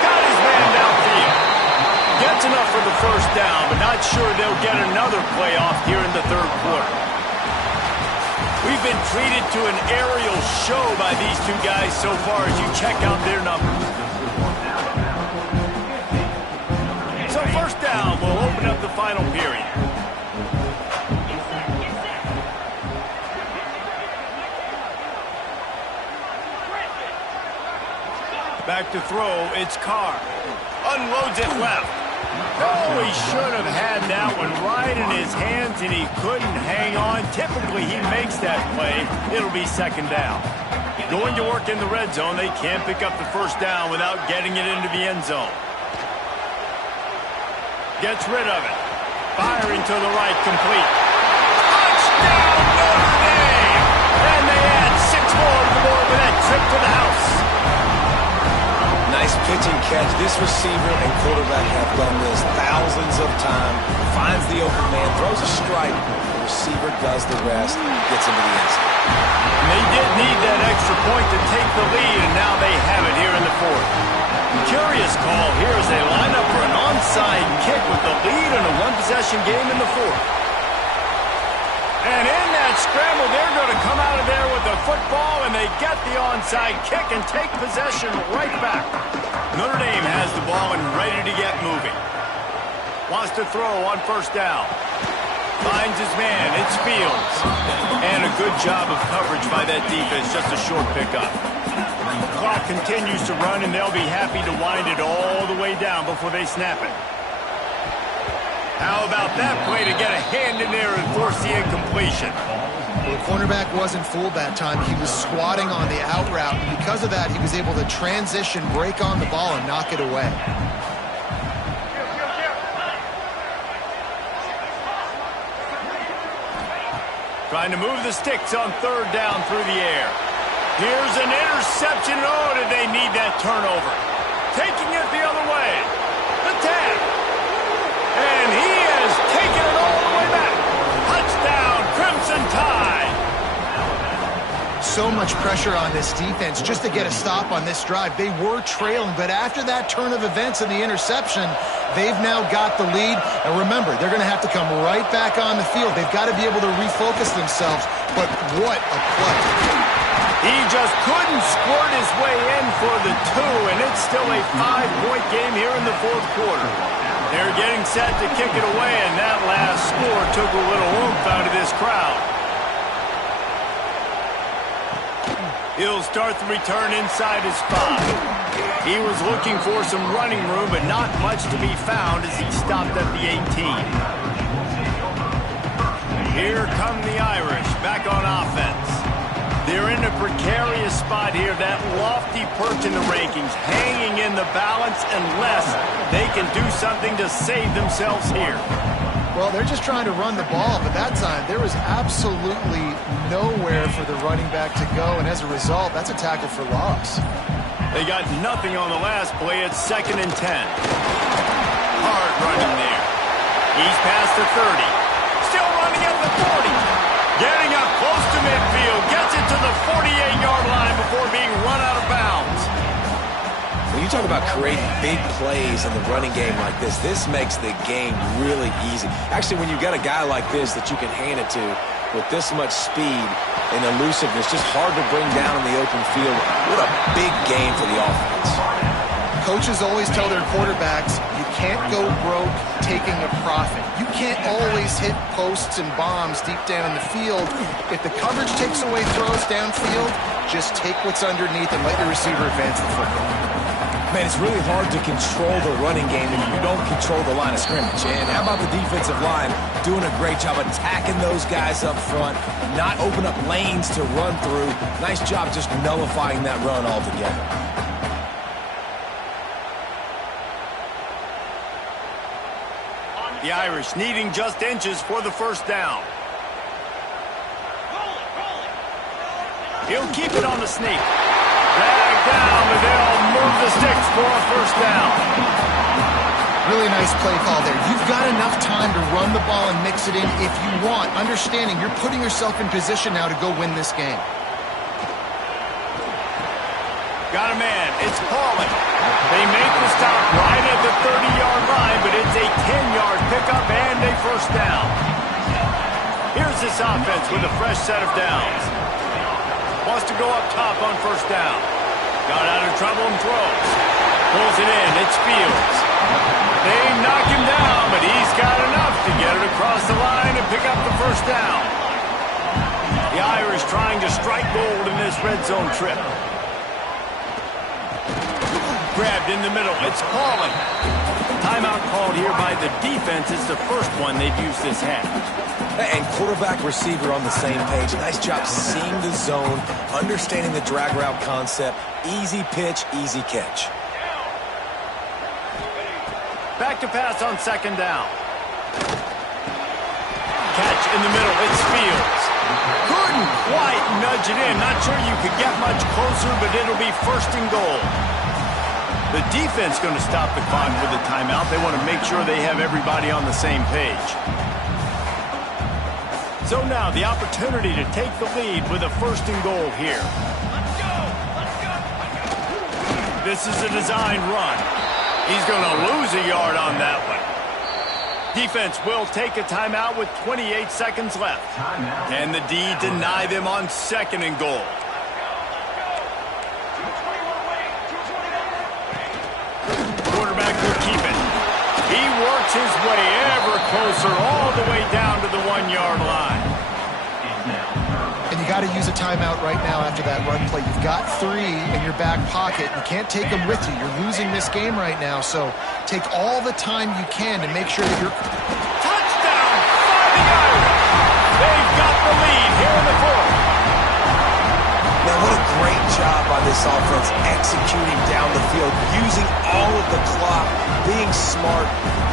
Got his man downfield. Gets enough for the first down, but not sure they'll get another playoff here in the third quarter. We've been treated to an aerial show by these two guys so far as you check out their numbers. So first down will open up the final period. Back to throw, it's Carr. Unloads it left. Oh, he should have had that one right in his hands, and he couldn't hang on. Typically, he makes that play. It'll be second down. Going to work in the red zone. They can't pick up the first down without getting it into the end zone. Gets rid of it. Firing to the right, complete. Touchdown, Notre Dame! And they add 6 trip to the house. Nice pitch and catch. This receiver and quarterback have done this thousands of times. Finds the open man, throws a strike. The receiver does the rest, gets into the end zone. And they did need that extra point to take the lead, and now they have it here in the fourth. Curious call here as they line up for an onside kick with the lead in a one-possession game in the fourth. And in that scramble, they're going to come out of there with the football, and they get the onside kick and take possession right back. Notre Dame has the ball and ready to get moving. Wants to throw on first down. Finds his man. It's Fields. And a good job of coverage by that defense. Just a short pickup. Clock continues to run, and they'll be happy to wind it all the way down before they snap it. How about that play to get a hand in there and force the incompletion? Well, the cornerback wasn't fooled that time. He was squatting on the out route, and because of that, he was able to transition, break on the ball, and knock it away. Trying to move the sticks on third down through the air. Here's an interception. Oh, did they need that turnover? Taking it the other way. The tag. And he has taken it all the way back. Touchdown, Crimson Tide. So much pressure on this defense just to get a stop on this drive. They were trailing, but after that turn of events and the interception, they've now got the lead. And remember, they're going to have to come right back on the field. They've got to be able to refocus themselves. But what a play. He just couldn't squirt his way in for the two, and it's still a 5-point game here in the fourth quarter. They're getting set to kick it away, and that last score took a little oomph out of this crowd. He'll start the return inside his 5. He was looking for some running room, but not much to be found as he stopped at the 18. Here come the Irish back on offense. They're in a precarious spot here, that lofty perch in the rankings, hanging in the balance unless they can do something to save themselves here. Well, they're just trying to run the ball, but that time there was absolutely nowhere for the running back to go, and as a result, that's a tackle for loss. They got nothing on the last play. It's 2nd and 10. Hard running there. He's past the 30. Still running at the 40. Getting up close to midfield. Gets it to the 48-yard line before being run out of bounds. When you talk about creating big plays in the running game like this, this makes the game really easy. Actually, when you've got a guy like this that you can hand it to with this much speed and elusiveness, just hard to bring down in the open field. What a big game for the offense. Coaches always tell their quarterbacks, you can't go broke taking a profit. You can't always hit posts and bombs deep down in the field. If the coverage takes away throws downfield, just take what's underneath and let your receiver advance the football. Man, it's really hard to control the running game if you don't control the line of scrimmage. And how about the defensive line doing a great job attacking those guys up front, not open up lanes to run through. Nice job just nullifying that run altogether. The Irish needing just inches for the first down. He'll keep it on the sneak. Drag down, but they'll move the sticks for a first down. Really nice play call there. You've got enough time to run the ball and mix it in if you want. Understanding you're putting yourself in position now to go win this game. Got a man. It's Pauling. They make the stop right at the 30-yard line, but it's a 10-yard pickup and a first down. Here's this offense with a fresh set of downs. Wants to go up top on first down. Got out of trouble and throws. Pulls it in. It's Fields. They knock him down, but he's got enough to get it across the line and pick up the first down. The Irish trying to strike gold in this red zone trip. Grabbed in the middle. It's Pauling. Timeout called here by the defense. It's the first one they've used this half. And quarterback receiver on the same page. Nice job seeing the zone, understanding the drag route concept. Easy pitch, easy catch. Back to pass on second down. Catch in the middle. It's Fields. Couldn't quite nudge it in. Not sure you could get much closer, but it'll be first and goal. The defense going to stop the clock with a timeout. They want to make sure they have everybody on the same page. So now the opportunity to take the lead with a first and goal here. Let's go! Let's go! This is a design run. He's going to lose a yard on that one. Defense will take a timeout with 28 seconds left. Can the D deny them on second and goal? Quarterback will keep it. He works his way ever closer all the way down to the 1-yard line. And you got to use a timeout right now after that run play. You've got 3 in your back pocket. You can't take them with you. You're losing this game right now, so take all the time you can to make sure that you're... Touchdown! Fighting Irish! They've got the lead here in the fourth. Now, what a great job by this offense executing down the field, using all of the clock, being smart,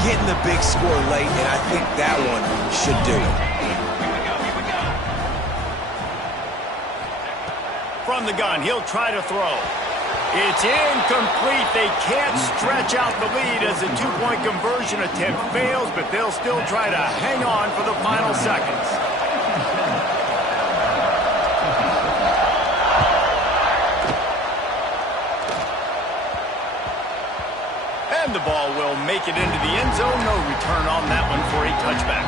getting the big score late, and I think that one should do it. From the gun, he'll try to throw. It's incomplete. They can't stretch out the lead as the 2-point conversion attempt fails, but they'll still try to hang on for the final seconds. And the ball will make it into the end zone. No return on that one for a touchback.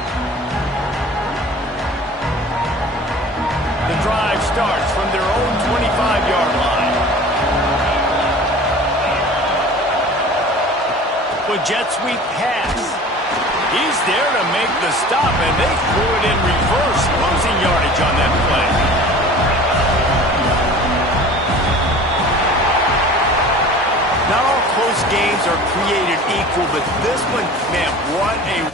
The drive starts from their own 25-yard line. With jet sweep pass. He's there to make the stop, and they threw it in reverse, losing yardage on that play. Not all close games are created equal, but this one, man, what a...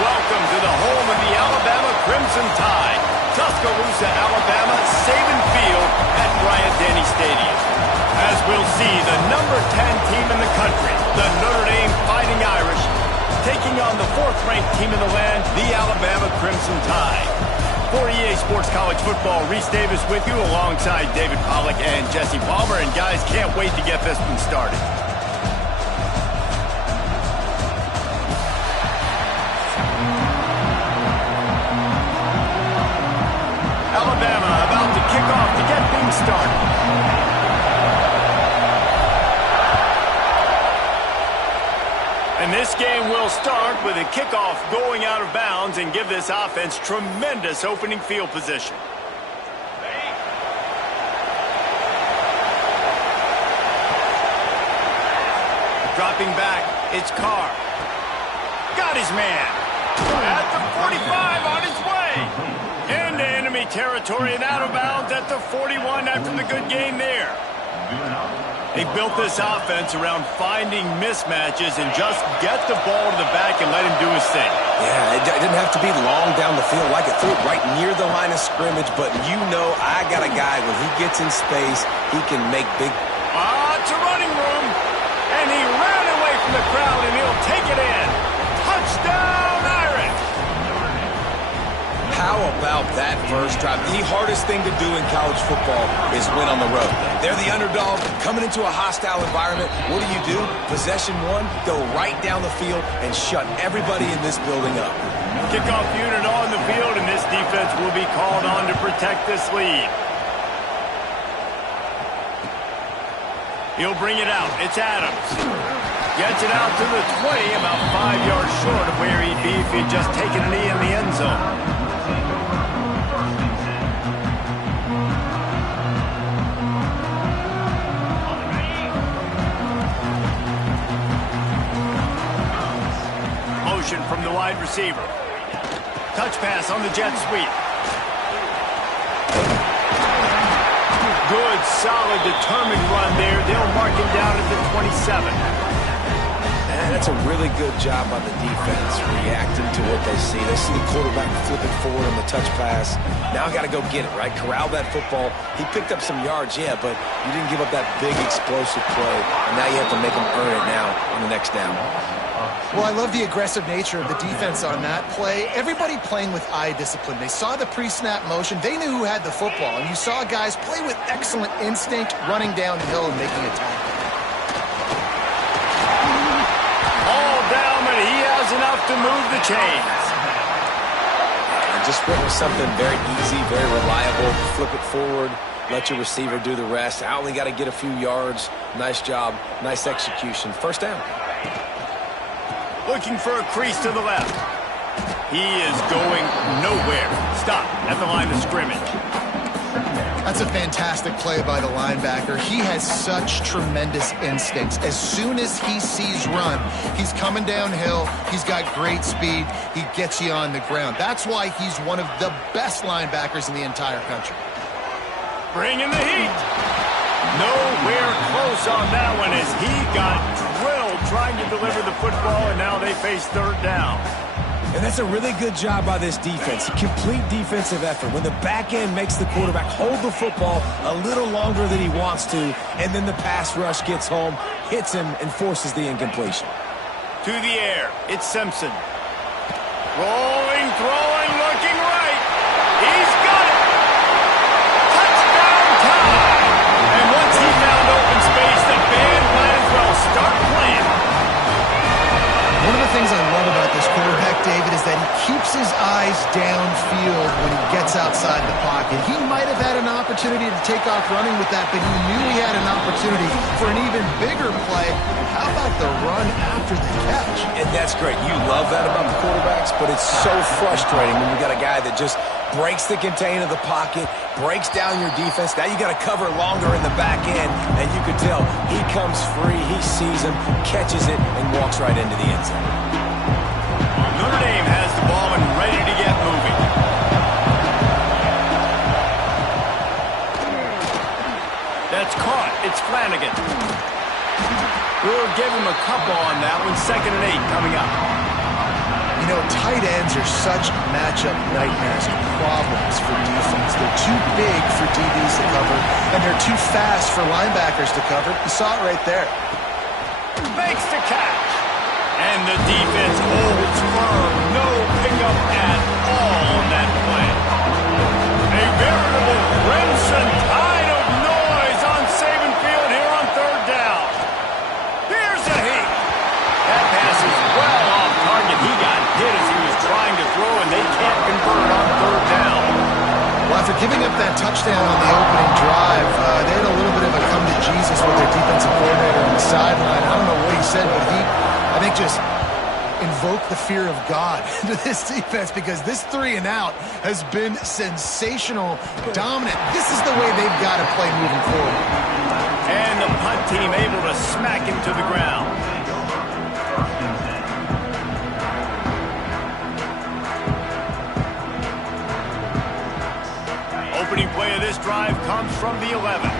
Welcome to the home of the Alabama Crimson Tide. Tuscaloosa, Alabama, Saban Field at Bryant-Denny Stadium. As we'll see, the number 10 team in the country, the Notre Dame Fighting Irish, taking on the 4th-ranked team in the land, the Alabama Crimson Tide. For EA Sports College Football, Reese Davis with you alongside David Pollack and Jesse Palmer. And guys, can't wait to get this one started. Alabama about to kick off to get things started. And this game will start with a kickoff going out of bounds and give this offense tremendous opening field position. Dropping back, it's Carr. Got his man. At the 45 on his way. Into enemy territory and out of bounds at the 41 after the good game there. They built this offense around finding mismatches and just get the ball to the back and let him do his thing. Yeah, it didn't have to be long down the field. Like it threw it right near the line of scrimmage, but you know I got a guy, when he gets in space, he can make big... It's a running room. And he ran away from the crowd, and he'll take it in. Touchdown, Irish! How about that first drive? The hardest thing to do in college football is win on the road. They're the underdog coming into a hostile environment. What do? Possession one, go right down the field and shut everybody in this building up. Kickoff unit on the field, and this defense will be called on to protect this lead. He'll bring it out. It's Adams. Gets it out to the 20, about 5 yards short of where he'd be if he'd just taken a knee in the end zone. Motion from the wide receiver. Touch pass on the jet sweep. Good, solid, determined run there. They'll mark him down at the 27. And that's a really good job by the defense, reacting to what they see. They see the quarterback flipping forward on the touch pass. Now I got to go get it, right? Corral that football. He picked up some yards, yeah, but you didn't give up that big explosive play. And now you have to make him earn it now on the next down. Well, I love the aggressive nature of the defense on that play. Everybody playing with eye discipline. They saw the pre-snap motion. They knew who had the football. And you saw guys play with excellent instinct, running downhill and making a tackle. All down, but he has enough to move the chains. And just went with something very easy, very reliable. Flip it forward. Let your receiver do the rest. I only got to get a few yards. Nice job. Nice execution. First down. Looking for a crease to the left. He is going nowhere. Stop at the line of scrimmage. That's a fantastic play by the linebacker. He has such tremendous instincts. As soon as he sees run, he's coming downhill. He's got great speed. He gets you on the ground. That's why he's one of the best linebackers in the entire country. Bringing the heat. Nowhere close on that one as he got drilled trying to deliver the football, and now they face third down. And that's a really good job by this defense. Complete defensive effort. When the back end makes the quarterback hold the football a little longer than he wants to, and then the pass rush gets home, hits him, and forces the incompletion. To the air, it's Simpson. Rolling, throwing, looking right. He's got it. Touchdown time. And once he found open space, the band might as well start playing. One of the things I love about this quarterback, David, is that he keeps his eyes downfield when he gets outside the pocket. He might have had an opportunity to take off running with that, but he knew he had an opportunity for an even bigger play. And how about the run after the catch? And that's great. You love that about the quarterbacks, but it's so frustrating when you got a guy that just breaks the contain of the pocket, breaks down your defense. Now you got to cover longer in the back end, and you can tell he comes free, he sees him, catches it, and walks right into the end zone. Notre Dame has the ball and ready to get moving. That's caught. It's Flanagan. We'll give him a couple on that one. 2nd and 8 coming up. You know, tight ends are such matchup nightmares and problems for defense. They're too big for DBs to cover, and they're too fast for linebackers to cover. You saw it right there. Makes the catch. And the defense holds firm. No pickup at all on that play. A veritable crimson tide of noise on Saban Field here on 3rd down. Here's a heat. That pass is well off target. He got hit as he was trying to throw, and they can't convert on 3rd down. Well, after giving up that touchdown on the opening drive, they had a little bit of a come to Jesus with their defensive coordinator on the sideline. I don't know what he said, but he, I think, just invoked the fear of God into this defense, because this 3 and out has been sensational, dominant. This is the way they've got to play moving forward. And the punt team able to smack him to the ground. Opening play of this drive comes from the 11.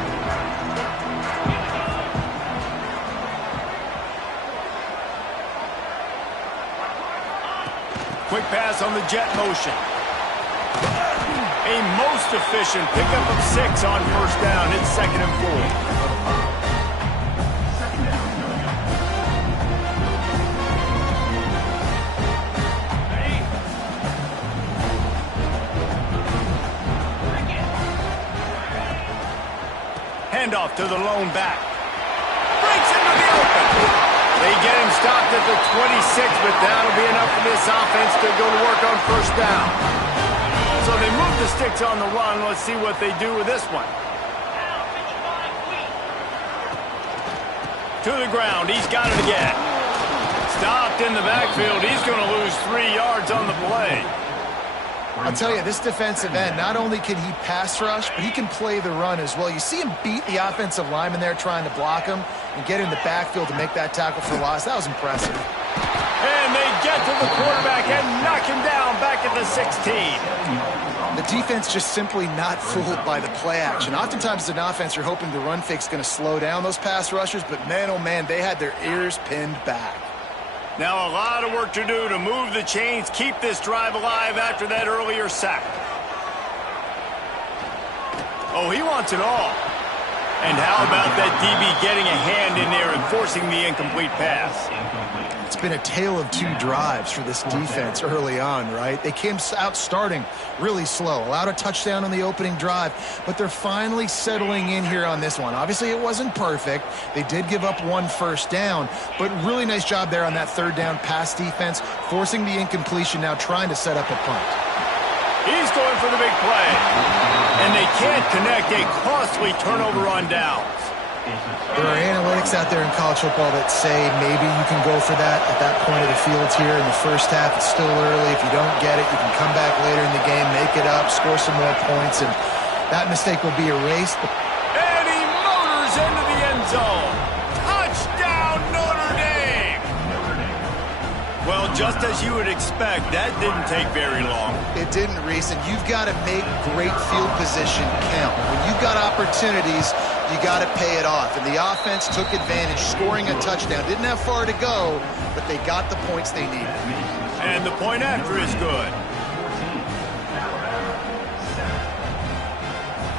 Quick pass on the jet motion. A most efficient pickup of 6 on 1st down. It's 2nd and 4. Handoff to the lone back. Breaks into the open. They get him stopped at the 26, but that'll be enough for this offense to go to work on 1st down. So they move the sticks on the run. Let's see what they do with this one. To the ground. He's got it again. Stopped in the backfield. He's going to lose 3 yards on the play. I'll tell you, this defensive end, not only can he pass rush, but he can play the run as well. You see him beat the offensive lineman there trying to block him and get in the backfield to make that tackle for loss. That was impressive. And they get to the quarterback and knock him down back at the 16. The defense just simply not fooled by the play action. Oftentimes as an offense, you're hoping the run fake's going to slow down those pass rushers, but man, oh man, they had their ears pinned back. Now a lot of work to do to move the chains, keep this drive alive after that earlier sack. Oh, he wants it all. And how about that DB getting a hand in there and forcing the incomplete pass? It's been a tale of 2 drives for this defense early on, right? They came out starting really slow, allowed a touchdown on the opening drive, but they're finally settling in here on this one. Obviously, it wasn't perfect. They did give up 1 first down, but really nice job there on that 3rd down pass defense, forcing the incompletion, now trying to set up a punt. He's going for the big play. And they can't connect, a costly turnover on downs. There are analytics out there in college football that say maybe you can go for that at that point of the field here in the first half. It's still early. If you don't get it, you can come back later in the game, make it up, score some more points, and that mistake will be erased. And he motors into the end zone. Touchdown, Notre Dame! Well, just as you would expect, that didn't take very long. It didn't, Reese, and you've got to make great field position count. When you've got opportunities, you got to pay it off. And the offense took advantage, scoring a touchdown. Didn't have far to go, but they got the points they needed. And the point after is good.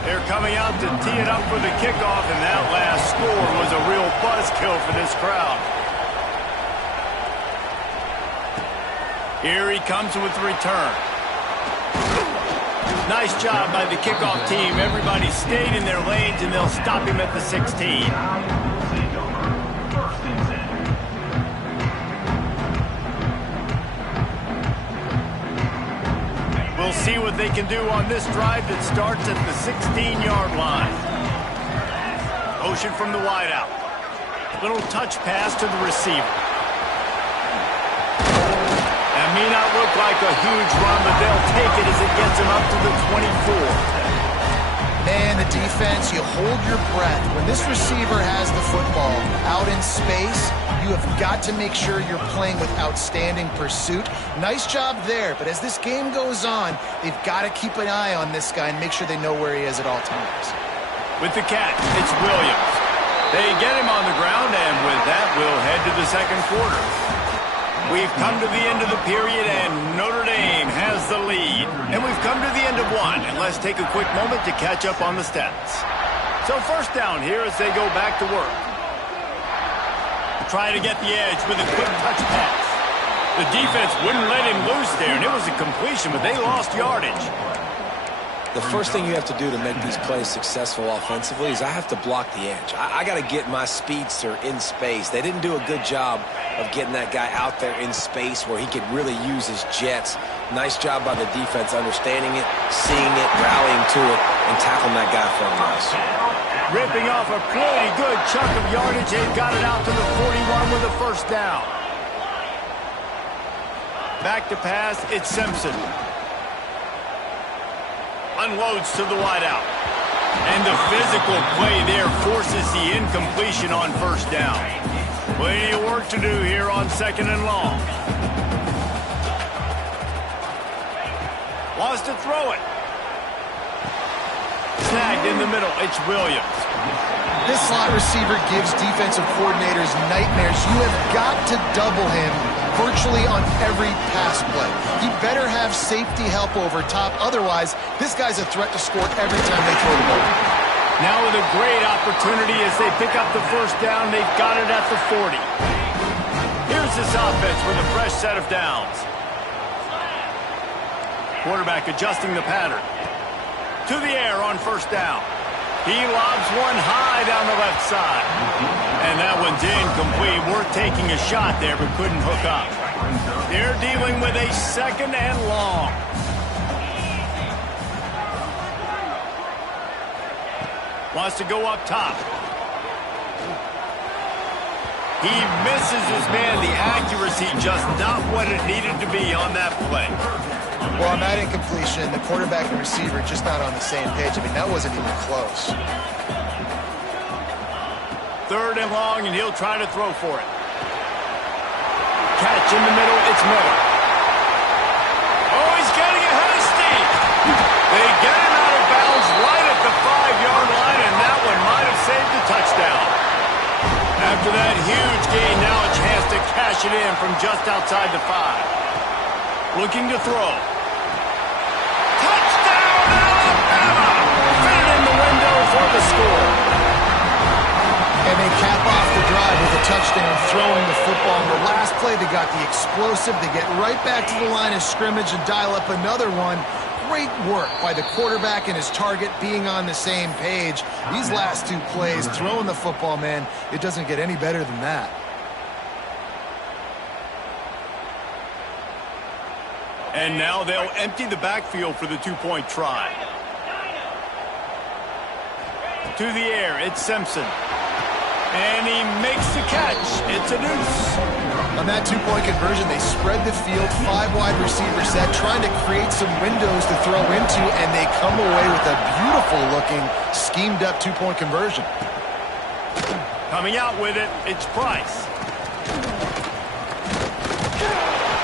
They're coming out to tee it up for the kickoff, and that last score was a real buzzkill for this crowd. Here he comes with the return. Nice job by the kickoff team. Everybody stayed in their lanes, and they'll stop him at the 16. We'll see what they can do on this drive that starts at the 16-yard line. Motion from the wideout. Little touch pass to the receiver. That may not look like a huge run, but they'll take it as it gets them up to the 24. Man, the defense, you hold your breath. When this receiver has the football out in space, you have got to make sure you're playing with outstanding pursuit. Nice job there, but as this game goes on, they've got to keep an eye on this guy and make sure they know where he is at all times. With the catch, it's Williams. They get him on the ground, and with that, we'll head to the second quarter. We've come to the end of the period, and Notre Dame has the lead. And we've come to the end of one, and let's take a quick moment to catch up on the stats. So first down here as they go back to work. Try to get the edge with a quick touch pass. The defense wouldn't let him loose there, and it was a completion, but they lost yardage. The first thing you have to do to make these plays successful offensively is I have to block the edge. I got to get my speedster in space. They didn't do a good job of getting that guy out there in space where he could really use his jets. Nice job by the defense understanding it, seeing it, rallying to it, and tackling that guy for us. Ripping off a pretty good chunk of yardage. They've got it out to the 41 with a first down. Back to pass, it's Simpson. Unloads to the wideout. And the physical play there forces the incompletion on first down. Plenty of work to do here on second and long. Wants to throw it. Snagged in the middle. It's Williams. This slot receiver gives defensive coordinators nightmares. You have got to double him virtually on every pass play. He better have safety help over top. Otherwise, this guy's a threat to score every time they throw the ball. Now with a great opportunity as they pick up the first down. They've got it at the 40. Here's this offense with a fresh set of downs. Quarterback adjusting the pattern. To the air on first down. He lobs one high down the left side. And that one's incomplete. Worth taking a shot there, but couldn't hook up. They're dealing with a second and long. Wants to go up top. He misses his man. The accuracy just not what it needed to be on that play. Well, on that incompletion, the quarterback and receiver just not on the same page. I mean, that wasn't even close. 3rd and long, and he'll try to throw for it. Catch in the middle, it's Miller. Oh, he's getting ahead of steam. They get him out of bounds right at the 5-yard line, and that one might have saved the touchdown. After that huge gain, now a chance to cash it in from just outside the 5. Looking to throw. Touchdown, Alabama! Fit it in the window for the score. And they cap off the drive with a touchdown throwing the football. In the last play, they got the explosive. They get right back to the line of scrimmage and dial up another one. Great work by the quarterback and his target being on the same page. These last 2 plays, throwing the football, man, it doesn't get any better than that. And now they'll empty the backfield for the 2-point try. To the air, it's Simpson. And he makes the catch. It's a deuce. On that 2-point conversion, they spread the field, 5 wide receiver set, trying to create some windows to throw into, and they come away with a beautiful-looking, schemed-up 2-point conversion. Coming out with it, it's Price.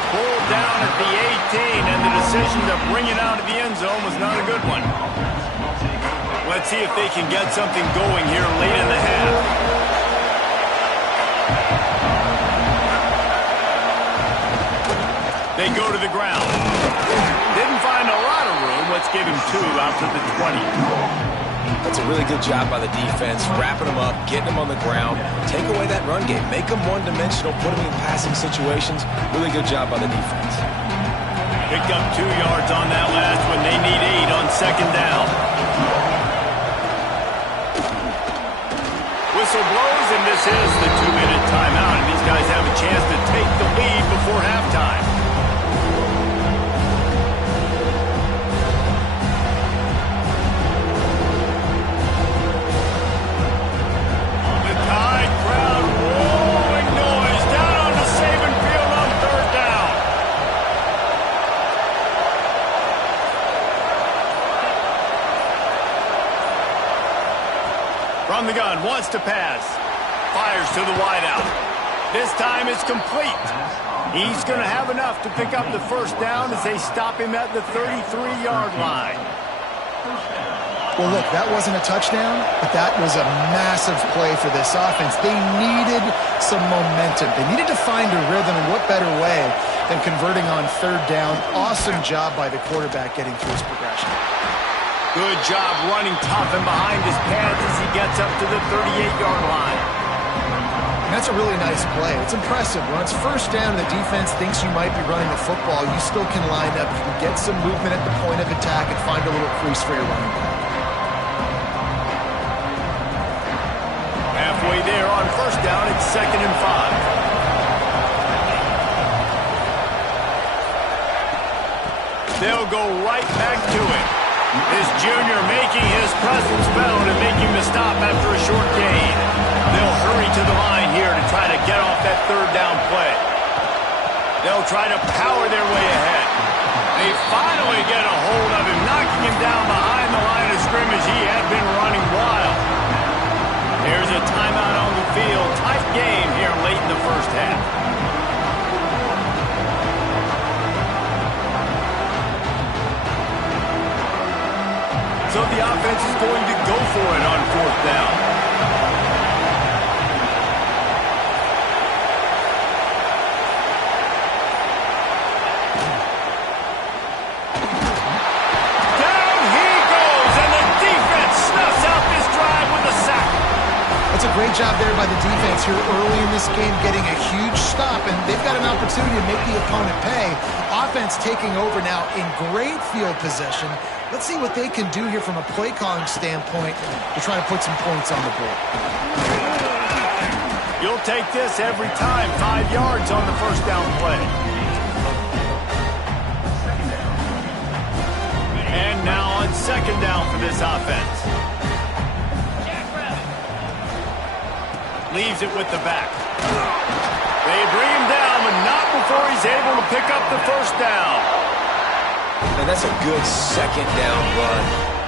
Pulled down at the 18, and the decision to bring it out of the end zone was not a good one. Let's see if they can get something going here late in the half. They go to the ground. Didn't find a lot of room. Let's give him 2 out to the 20. That's a really good job by the defense, wrapping them up, getting them on the ground. Take away that run game. Make them one-dimensional, put them in passing situations. Really good job by the defense. Picked up 2 yards on that last one. They need 8 on 2nd down. Whistle blows, and this is the 2-minute timeout. And these guys have a chance to take the lead before halftime. From the gun, wants to pass. Fires to the wideout. This time it's complete. He's going to have enough to pick up the 1st down as they stop him at the 33-yard line. Well, look, that wasn't a touchdown, but that was a massive play for this offense. They needed some momentum. They needed to find a rhythm, and what better way than converting on 3rd down. Awesome job by the quarterback getting through his progression. Good job running tough and behind his pads as he gets up to the 38-yard line. And that's a really nice play. It's impressive. When it's 1st down and the defense thinks you might be running the football, you still can line up. You can get some movement at the point of attack and find a little crease for your running back. Halfway there on 1st down, it's 2nd and 5. They'll go right back to it. This junior making his presence felt and making the stop after a short gain. They'll hurry to the line here to try to get off that 3rd down play. They'll try to power their way ahead. They finally get a hold of him, knocking him down behind the line of scrimmage. He had been running wild. There's a timeout on the field. Tight game here late in the 1st half. So the offense is going to go for it on 4th down. Down he goes, and the defense snuffs out this drive with a sack. That's a great job there by the defense here early in this game, getting a huge stop, and they've got an opportunity to make the opponent pay. Offense taking over now in great field position. Let's see what they can do here from a play calling standpoint to try to put some points on the board. You'll take this every time. 5 yards on the 1st down play. And now on 2nd down for this offense. Leaves it with the back. They bring him down, but not before he's able to pick up the first down. And that's a good second down run.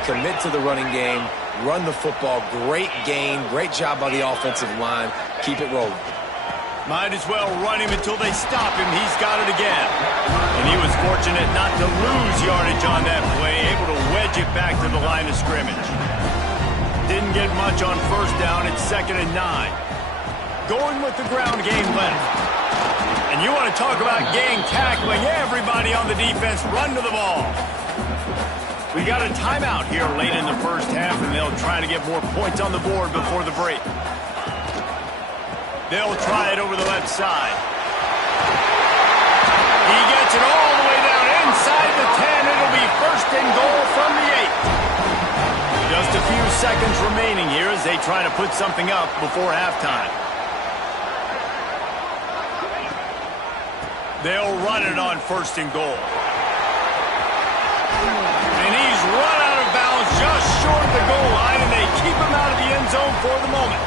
Commit to the running game, run the football, great gain, great job by the offensive line. Keep it rolling. Might as well run him until they stop him. He's got it again. And he was fortunate not to lose yardage on that play, able to wedge it back to the line of scrimmage. Didn't get much on first down. It's 2nd and 9. Going with the ground game left. And you want to talk about gang tackling. Everybody on the defense run to the ball. We got a timeout here late in the first half, and they'll try to get more points on the board before the break. They'll try it over the left side. He gets it all the way down inside the 10. It'll be 1st and goal from the 8. Just a few seconds remaining here as they try to put something up before halftime. They'll run it on 1st and goal. And he's run out of bounds just short of the goal line, and they keep him out of the end zone for the moment.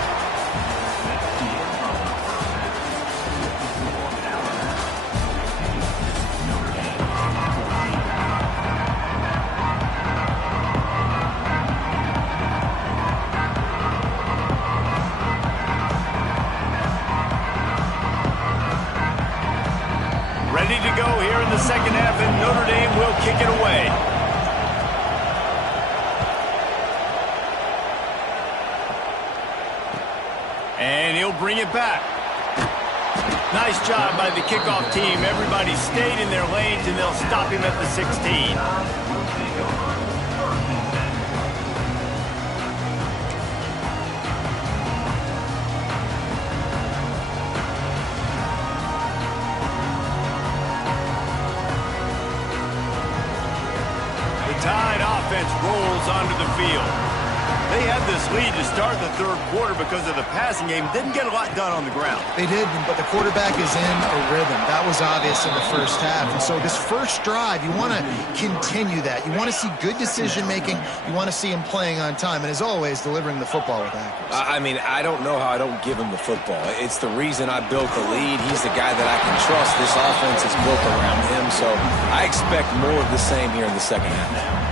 Ready to go here in the second half, and Notre Dame will kick it away. And he'll bring it back. Nice job by the kickoff team. Everybody stayed in their lanes, and they'll stop him at the 16. Tide offense rolls onto the field. They had this lead to start the third quarter because of the passing game. Didn't get a lot done on the ground. They did, but the quarterback is in a rhythm. That was obvious in the first half. And so this first drive, you want to continue that. You want to see good decision-making. You want to see him playing on time. And as always, delivering the football with accuracy. I mean, I don't know how I don't give him the football. It's the reason I built the lead. He's the guy that I can trust. This offense is built around him. So I expect more of the same here in the second half.